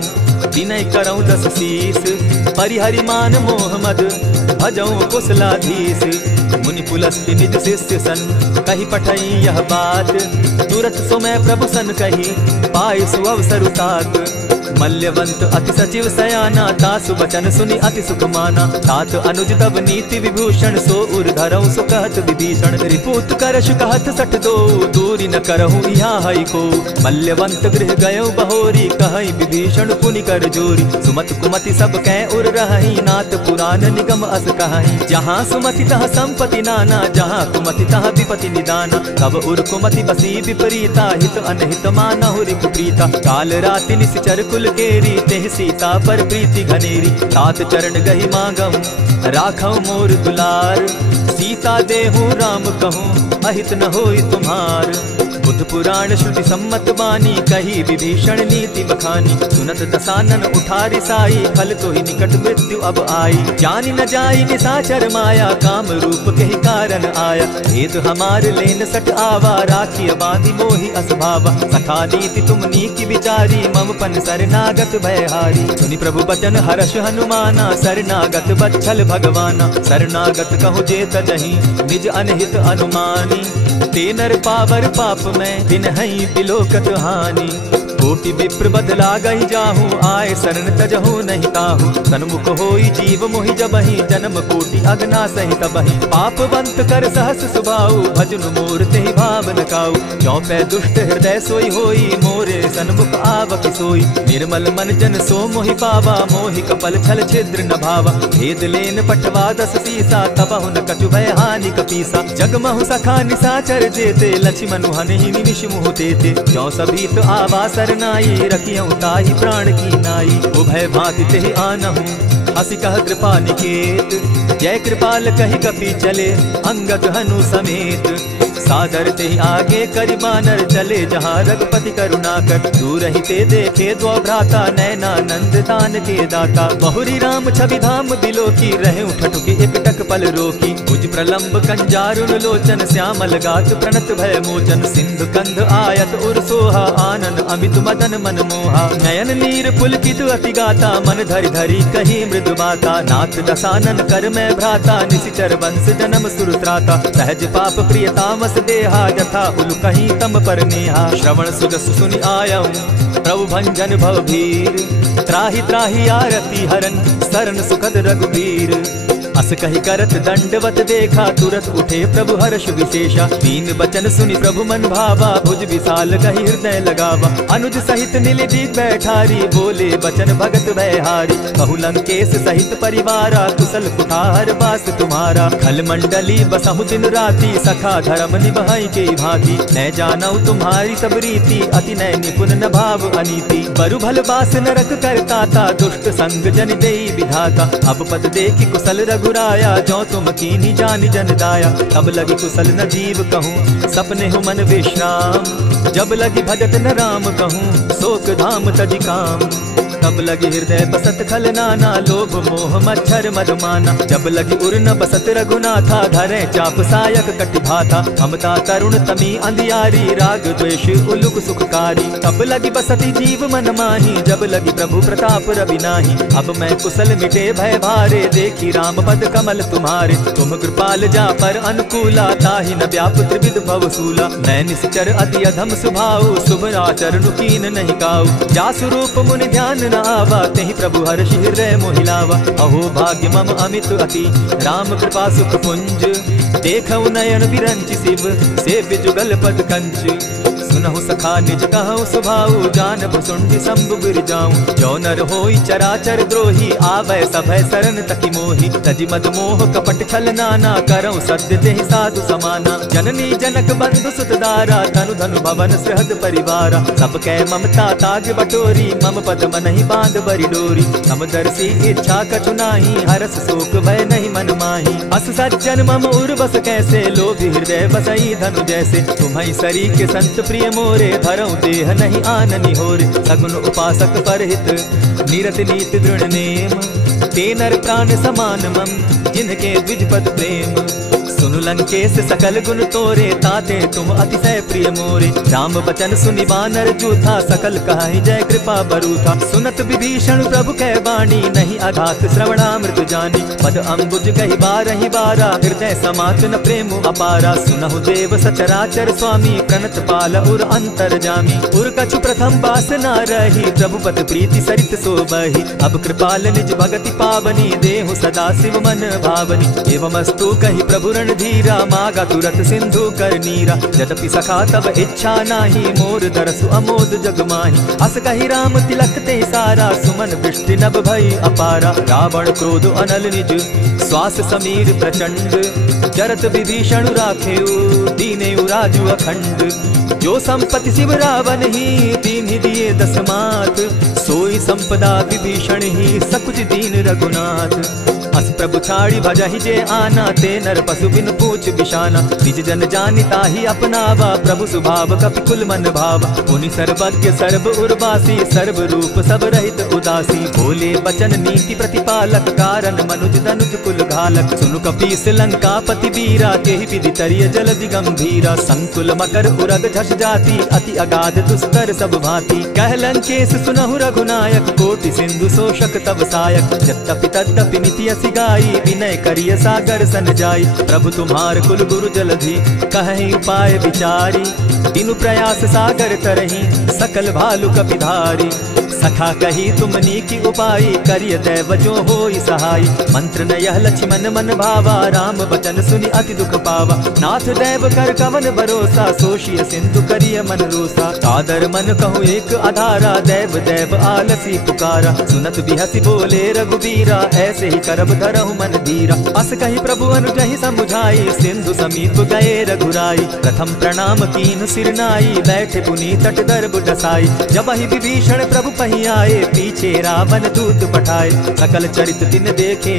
विनय करऊं दस शीस। परिहरि मान मोह मद, भजऊं कुशलाधीश। मुनि पुलस्त्य निज शिष्य सन, कहि पठई यह बात। तुरत सो मैं प्रभु सन कही, पाए सुअवसर तात। मल्यवंत अति सचिव सयाना, तासु बचन सुनि अति सुख माना। तात अनुज तब नीति विभूषण, सो उर धरऊं सो कहत विभीषण। रिपुत करश कहत सठ दो, दूरी न करहूं यहाँ हई को। मल्यवंत गृह गयो बहोरी, कहई विभीषण पुनि कर जोरी। सुमति कुमति सब कै उर रहई, नाथ पुराण निगम अस कहई। जहाँ सुमति तह संपत्ति नाना, जहाँ कुमति तह विपति निदाना। तब उर कुमति बसी विपरीता, हित अनहित मानहु रिपु प्रीता। काल राति निशिचर कुल कुल केरी, तेह सीता पर प्रीति घनेरी। तात चरण गही मांगम, राखौ मोर दुलार। सीता देहु राम कहूँ, अहित न होई तुम्हार। बुद्ध पुराण श्रुति सम्मत बानी, कही विभीषण नीति बखानी। सुनत दसानन उठारी साई, फल तो ही निकट मृत्यु अब आई। जानी न जाई निशाचर माया, काम रूप के ही कारण आया। भेद हमार लेन सट आवा, राखी बांधी मोहि असभावा। सखा नीति तुम नीति विचारी, मम पन शरणागत भयहारी। सुनि प्रभु बचन हर्ष हनुमाना, शरणागत बच्छल भगवाना। शरणागत कहु जे तजहि, निज अनहित अनुमानी। ते नर पावर पाप में, दिन हई बिलोकत हानि। कोटि विप्र बदला गही जाहू, आए शरण तजहू नहीं ताहू। सन्मुख होई जीव मोहि जबहि, जन्म कोटि अगना सहि तबहि। पापवंत कर सहस सुभाऊ, भजन मोर तेहि भाव न काऊ। जो पै दुष्ट हृदय सोई होई, मोरे सन्मुख आवक सोई। निर्मल मन जन सो मोहि पावा, मोहि कपल छल छिद्र न भावा। भेद लेन पटवा दस सीसा, तबहु न कछु भय हानि कपीसा। जगमहु सखा निशाचर जेते, लक्ष्मण हनहि निमिष मुह तेते। जो सभीत आवा सरनाई, रखियौ ताहि प्राण की नाई। उभय भांति तेहि आनहु, हसी कह कृपा निकेत। जय कृपाल कहि कपि चले, अंगद हनु समेत। सादर तेहि आगे करि बानर, चले जहाँ रघुपति करुणाकर। दूर ही ते देखे द्वौ भ्राता, नैनानंद दान के दाता। बहुरी राम छवि धाम बिलोकी, रहे ठठुकी एक टक पल रोकी। भुज प्रलंब कंजारुन लोचन, श्यामल गात प्रणत भय मोचन। सिंधु कंध आयत उर सोहा, आनन अमित मदन मन मोहा। नयन नीर पुलकित अति गाता, मन धरि धरि कही मृदु बाता। नाथ दसानन कर मैं भ्राता, निशिचर वंश जन्म सुरत्राता। सहज पाप प्रिय तामस देहा, जथा उल कहीं तम पर नेहा। श्रवण सुजस सुनि आयऊ, प्रभु भंजन भव भीर। त्राहि त्राहि आरती हरन, शरण सुखद रघुवीर। अस कही करत दंडवत देखा, तुरत उठे प्रभु हर्ष विशेषा। दीन बचन सुनि प्रभु मन भावा, भुज विशाल कही हृदय लगावा। अनुज सहित नीलजी बैठारी, बोले बचन भगत भयहारी। कहु लंकेश सहित परिवारा, कुशल कुठार बास तुम्हारा। खल मंडली बसहु दिन राति, सखा धर्म निभाई के भांति। न जानौ तुम्हारी सब रीति, अति नय निपुण न भाव अनीति। बरु भल बास नरक करताता, दुष्ट संग जन देई विधाता। अब पद देखि कुशल रघुराया, जो तुम कीनी जानि जन दाया। तब लगी कुशल न जीव कहूँ, सपने हो मन विश्राम। जब लगी भजत न राम कहूँ, शोक धाम तजि काम। तब लगी हृदय बसत खल नाना, लोभ मोह मच्छर मधुमाना। जब लगी उर न बसत रघुनाथा, धरे चाप सायक कटि भाथा। ममता तरुण तमी अंधियारी, राग द्वेष उलुक सुखकारी। तब लगी बसती जीव मन माही, जब लगी प्रभु प्रताप रवि नाही। अब मैं कुशल मिटे भय भारे, देखी राम पद कमल तुम्हारे। तुम कृपाल जा पर अनुकूला, ताहि न व्याप त्रिविध भवसूला। मैं निश्चर अति अधम सुभाऊ, शुभ आचरण कीन नहीं काऊ। जासु रूप मुनि ध्यान न आवा, तेहि प्रभु हर्षि हृदय मोहि लावा। अहो भाग्य मम अमित अति, राम कृपा सुख पुंज। देखऊ नयन विरंचि शिव, सेव्य जुगल पद कंच। सुनहु सखा निज कहु सुभाऊ, जानब सुंडि शंभु गिर जाऊं। जो नर होई चराचर द्रोही, आवै सभय शरण तकि मोहि। तजि मद मोह कपट छल नाना, करऊं सत्य तेहि साधु समाना। जननी जनक बंधु सुत दारा, धनु धनु भवन सृहद परिवारा। सब कै ममता ताग बटोरी, मम पद मनहि बांध बरि डोरी। समदर्शी इच्छा कछु नाही, हरस शोक भय नहीं मन माही। अस सज्जन मम उर बस कैसे, लोभी हृदय बसई धनु जैसे। तुम्हि सरी के संत प्रिय मोरे, धरऊं देह नहीं आननि होरे। सगुन उपासक परहित, निरत नीति दृढ़ नेम। ते नर प्राण समान मम, जिनके द्विजपद प्रेम। सुनु लंकेश सकल गुण तोरे, ताते तुम अतिशय प्रिय मोरे। राम बचन सुनि बानर जूथा, सकल कहाहि जय कृपा बरूथा। सुनत विभीषण प्रभु कै बाणी, नहीं अघात श्रवणामृत जानी। पद अम्बुज कहि बारहि बारा, हृदय समात न प्रेम अपारा। सुनहु देव सचराचर स्वामी, प्रणत पाल उर अंतर जामी। उर कछु प्रथम बास न रही, प्रभु पद प्रीति सरित सोबहि। अब कृपाल निज भगति पावनी, देहु सदा शिव मन भावनी। एवमस्तु कहि प्रभु रण धीरा, मागा तुरत सिंधु कर नीरा। यद्यपि सखा तब इच्छा नाही, मोर दरसु अमोद जग माही। अस कही राम तिलक ते सारा, सुमन वृष्टि नभ भई अपारा। रावण क्रोध अनल निज, श्वास समीर प्रचंड। जरत विभीषण राखेउ, दीनेउ राजु अखंड। जो संपत्ति शिव रावण ही, दीन ही दिए दस मात। सोई संपदा विभीषण ही, सकुच दीन रघुनाथ। अस प्रभु छाड़ी भजहि जे आना, ते नर पशु बिन पूछ बिशाना। निज जन जानिता ही अपनावा, प्रभु स्वभाव कपिकुल मन भावा। पुनि सर्वज्ञ सर्व उर्वासी, सर्व रूप सब रहित उदासी। बोले बचन नीति प्रतिपालक, कारण मनुज धनुज कुल घालक। सुनु कपीस लंकापति वीरा, तेहि विधि तरिय जलधि गंभीरा। संकुल मकर उरग झष जाति, अति अगाध दुस्तर सब भांति। कह लंकेश सुनहु रघुनायक, कोटि सिंधु शोषक तब सायक। यद्यपि तद्यपि निति गाई, विनय करिय सागर सन जाई। प्रभु तुम्हार कुल गुरु जलधि, कहीं उपाय विचारी। बिनु प्रयास सागर तरही, सकल भालु कपिधारी। सखा कही तुम नीकी उपाय, करिय दैव जो होई सहाय। मंत्र न यह लक्ष्मण मन भावा, राम बचन सुनि अति दुख पावा। नाथ दैव कर कवन भरोसा, सोशिय सिंधु करिय मन रोसा। आदर मन कहूँ एक आधारा, दैव दैव आलसी पुकारा। सुनत बिहसी बोले रघुबीरा, ऐसे ही करब धरहु मन धीरा। अस कही प्रभु अनुजहि समुझाई, सिंधु समीप गए रघुराई। प्रथम प्रणाम कीन सिर नाई, बैठे पुनि तट दर्भ डसाई। जब ही विभीषण प्रभु पही आए, पीछे रावण दूत पठाए। सकल चरित दिन देखे,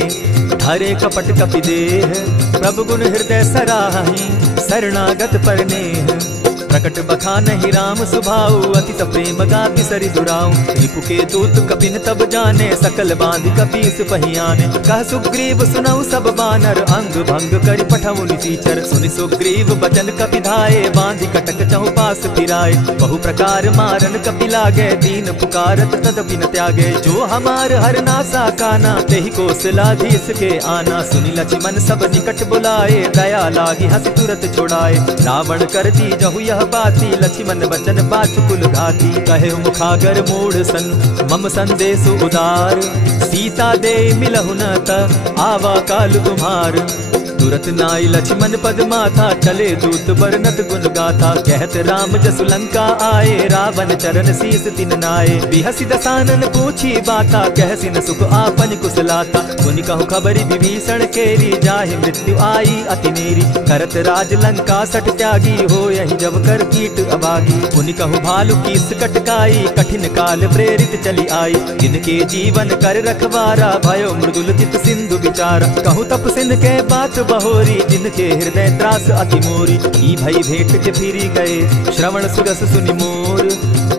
धरे कपट कपि देह। प्रभु गुण हृदय सराहि, शरणागत पर नेह। प्रकट बखानहि राम सुभाऊ, अति प्रेम गाति सरि दुराऊ। रिपु के दूत कपिन तब जाने, सकल बांधि कपीस पहियाने। कह सुग्रीव सुनऊ सब बानर, अंग भंग करि पठऊ निसीचर। सुनि सुग्रीव बचन कपि धाये, बांधि कटक चहु पास फिराए। बहु प्रकार मारन कपि लागे, दीन पुकारत तदपि न त्यागे। जो हमार हर नासा काना, तेहि कौशलाधीश के आना। सुनि लक्ष्मण सब निकट बुलाए, दया लागी हंस तुरत छुड़ाए। रावण कर दी जहु यह बाती, लक्ष्मण बचन बाचुकुल घाती। कहे मुखागर मूढ़ सन, मम संदेश उदार। सीता दे मिलहु न त, आवा काल तुम्हार। तुरत नाई लक्ष्मण पद माथा, चले दूत बरनत गुण गाथा। कहत राम जसु लंका आए, रावण चरण शीस तिन नाये। बिहसि दसानन पूछी बाता, कहसि न सुख आपन कुशलाता। पुनि कहु खबरि विभीषण केरी, जाहि मृत्यु आई अति नेरी। करत राज लंका सट त्यागी, हो यही जब कर कीट अभागी। पुनि कहु भालु कीस कटकाई, कठिन काल प्रेरित चली आई। जिनके जीवन कर रखवारा, भयो मृदुल चित सिंधु विचारा। कहु तप सिंध के बात बहोरी, जिनके हृदय त्रास अति मोरी। की भई भेंट के फिरी गए, श्रवण सुरस सुनि मोर।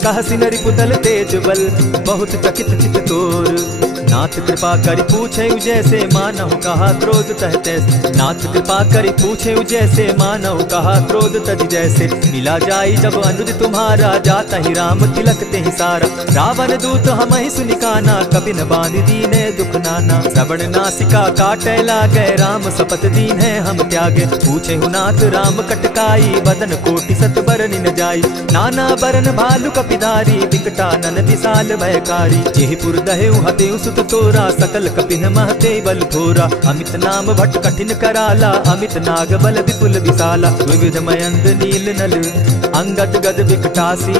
कहसि न रिपुदल तेज बल, बहुत चकित चित तोर। नाथ कृपा करि पूछे जैसे, मानहु कहा क्रोध तह तैसे। नाथ कृपा करि पूछे जैसे, मानहु कहा क्रोध तज जैसे। मिला जाई जब अनुज तुम्हारा, जाता ही राम तिलक तेहि सारा। रावण दूत हमहि सुनि काना, कपिन बांधि दीने दुख नाना। श्रवण नासिका काटे लागे, राम शपथ दीन्हे हम त्यागे। पूछे नाथ राम कटकाई, बदन कोटि सत बरनि न जाई। नाना बरन भालु कपिधारी, विकटानन विशाल भयकारी। जेहिपुर दहेउ हतेउ सुत तोरा, सकल कपिन महते बल थोरा। अमित नाम भट्ट कठिन कराला, अमित नाग बल विपुल विशाला। विविध मयंद नील नल, अंगद गद विकटासी।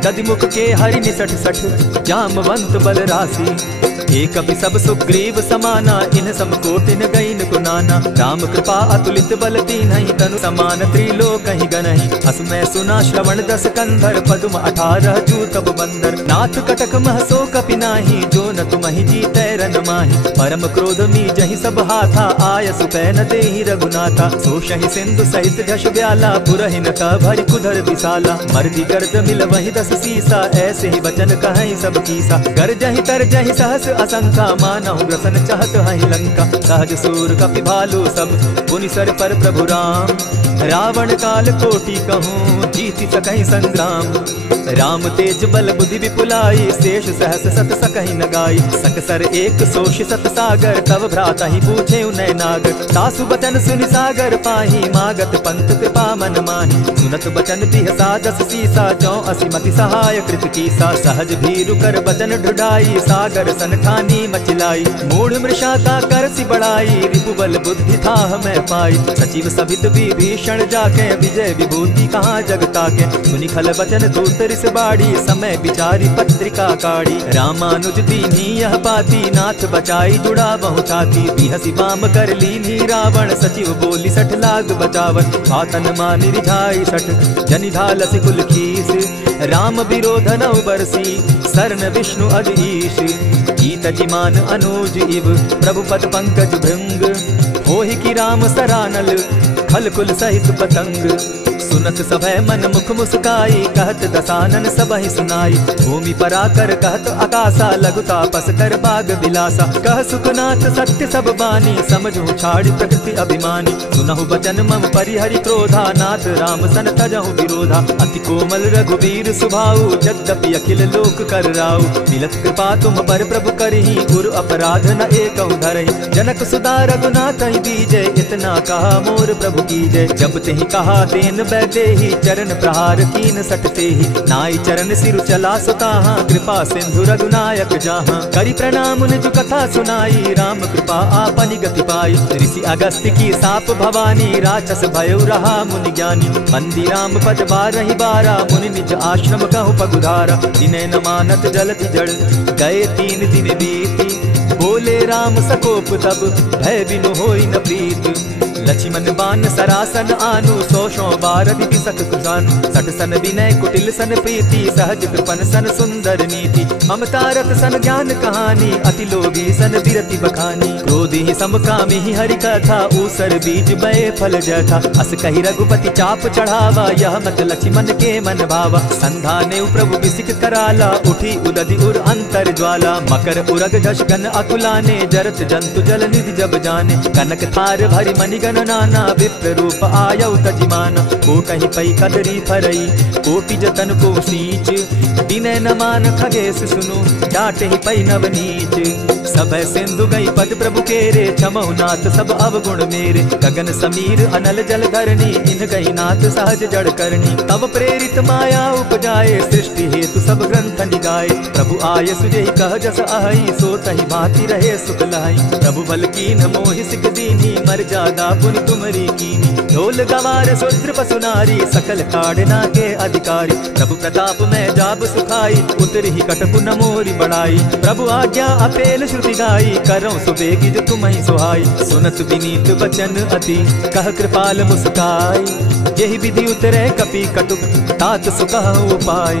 गदिमुख के हरि निसठ सठ, जामवंत बल राशि। एक कपि सब सुग्रीव समाना, इन सम कोटिन गईन गुनाना। राम कृपा अतुलित बल तीन्हि, तनु समान त्रिलोक ही गनहि। अस मैं सुना श्रवण दस कंधर, पदुम 18 जूतब बंदर। नाथ कटक महसो कपि नाही, जो न तुमहि जीतै रन माहि। परम क्रोध मी जहि सब हाथा, आय सुपैन देहि रघुनाथा। सोषहि सिंधु सहित झष ब्याला, पुरहिन का भरि कुधर विशाला। मर्दि गर्द मिल वहि 10 सीसा, ऐसे ही वचन कहहि सब कीसा। गर्जहि तरजहि सहस असंख्या, मानहु ग्रसन चाहत हहि लंका। सहज सूर कपि भालु सब, पुनि सर पर प्रभु राम। रावण काल कोटि कहूँ, जीति सकहि संग्राम। राम तेज बल बुद्धि विपुलाई, शेष सहस सत सकहि न गाई। सकसर एक सोष सत सागर, तब भ्राता ही पूछे उनय नागर। सासु बचन सुनि सागर पाही, मागत पंत कृपा मन माही। सुनत बचन बिहसा 10 सीसा, 84 मति सहाय कृत कीसा। सहज भीरु कर बचन ढुढ़ाई, सागर सन बखानी मचलाई, मूढ़ मृषा का कर सी बढ़ाई, रिपुबल बुद्धि था मैं पाई। सचिव सभित विभीषण जाके, विजय विभूति कहाँ जगता के। सुनि खल बचन दूत रिस बाड़ी, समय विचारी पत्रिका काढ़ी। रामानुज दीनी यह पाती, नाथ बचाई जुड़ा बहु छाती। बिहसी बाम कर लीनी रावण, सचिव बोली 60 लाख बचावन। आतन मानि रिझाई 60, जनि ढालसी कुल खीस। राम विरोध नव बरसी, शरण विष्णु अधीश। कीत जिमान अनुज इव, प्रभु पद पंकज भृंग। होहि की राम सरानल, खल कुल सहित पतंग। सुनत सभय मन मुख मुस्काई, कहत दसानन सबहि सुनाई। भूमि पराकर कहत आकाशा, लघु तापस कर बाग बिलासा। कह सुखनाथ सत्य सब बानी, समझू छाड़ी प्रकृति अभिमानी। सुनहु बचन मम परिहरि क्रोधा, नाथ राम सन तजहु विरोधा। अति कोमल रघुवीर सुभाऊ, यद्यपि अखिल लोक कर राऊ। मिलत कृपा तुम पर प्रभु करही, गुरु अपराध न एकहु धरहि। जनक सुधा रघुनाथ ही दीजय, इतना कहा मोर प्रभु कीजय। जब तेहि कहा तेन देहि, चरण प्रहार कीन 60 तेहि। नाई चरण सिरु चला सुताहा, कृपा सिंधु रघुनायक जाहा। करि प्रणाम निज कथा सुनाई, राम कृपा आपनि गति पाई। ऋषि अगस्त्य की साप भवानी, राक्षस भयउ रहा मुनि ज्ञानी। बंदी राम पद बारहि बारा, मुनि निज आश्रम कहु पगुधारा। दिनै न मानत जलति जड़, गए 3 दिन बीती। बोले राम सकोप तब, भय बिनु होई न प्रीत। लक्ष्मण बान सरासन आनु, 100 बार दिति सत सुजानु। 60 सन विनय कुटिल सन प्रीति, सहज कृपन सन सुंदर नीति। ममता रत सन ज्ञान कहानी, अति लोभी सन विरति बखानी। क्रोधी समकामी हरि कथा, ऊसर बीज बय फल जथा। अस कहि रघुपति चाप चढ़ावा, यह मत लक्ष्मण के मन भावा। संधाने प्रभु बिसिक कराला, उठी उदधि उर अंतर ज्वाला। मकर उरग झषगन अकुलाने, जरत जंतु जल निधि जब जाने। कनक थार भरि मणिगण नाना, विप्र रूप आयौ तजिमाना। कोटहि पै कदरी फरई, कोटि जतन को सींच। दिनै न मान खगेश सुनु, डांटहि पै नव नीच। सब सिंधु गई पद प्रभु केरे, क्षमहु नाथ सब अवगुण मेरे। गगन समीर अनल जल धरणी, इन गई नाथ सहज जड़ करनी। तब प्रेरित माया उपजाए, सृष्टि हेतु सब ग्रंथ निगाए। प्रभु आय सुजेहि कह जस अहई, सो तहि भांति रहे सुख लहई। प्रभु बल कीन मोहि सिख दीनी, मर्यादा पुनि तुमरी कीनी। ढोल गवार शूद्र पशु नारी, सकल काढ़ना के अधिकारी। प्रभु प्रताप में जाब सुखाई, उतरि कटपु न मोरी बढ़ाई। प्रभु आज्ञा अपेल श्रुति गाई, करऊं सुबेगी जो तुम्हि सुहाई। सुनत विनीत बचन अति, कह कृपाल मुस्काई। यही विधि उतरे कपि कटुक, तात सुकहु उपाय।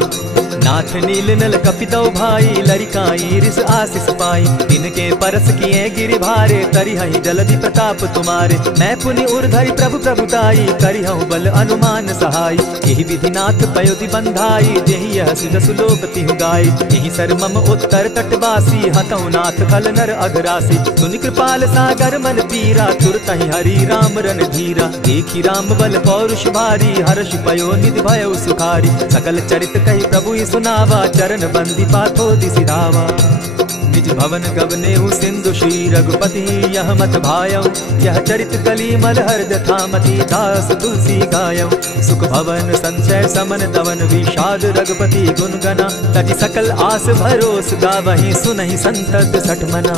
नाथ नील नल कपितौ भाई, लरिकाई रिस आशीष पाई। तिनके परस किए गिरि भारे, तरिहहि जलधि प्रताप तुम्हारे। मैं पुनि उर्धरि प्रभु प्रभुताई, करिहउ बल अनुमान सहाय। यही विधि नाथ पयोधि बंधाई, जेहि यह सुजसु लोक तिहु गाई। यही सर मम उत्तर तटवासी, हतौ नाथ खल नर अघरासी। सुनि कृपाल सागर मन पीरा, तुरतहि हरि राम रन धीरा। देखी राम बल पौरुष भारी, हर्ष पयो निधि भयउ सुखारी। सकल चरित कहि प्रभु सुनावा, चरण बंदी पाथो दिसि धावा। निज भवन गवनेहु सिंधु श्री रघुपति, यह मत भायौ। यह चरित कली मल हृद थामति, दास तुलसी गायौ। सुख भवन संचय समन दवन, विषाद रघुपति गुण गना। तजि सकल आस भरोस, गावहि सुनहि संतत 60 मना।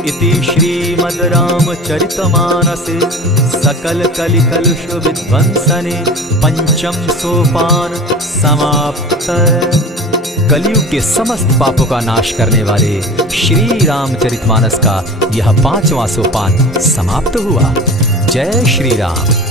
इति श्रीमद् रामचरितमानसे, सकल कलि कलुष विध्वंसने। 5म सोपान समाप्त। कलयुग के समस्त पापों का नाश करने वाले श्री रामचरितमानस का यह 5वां सोपान समाप्त हुआ। जय श्री राम।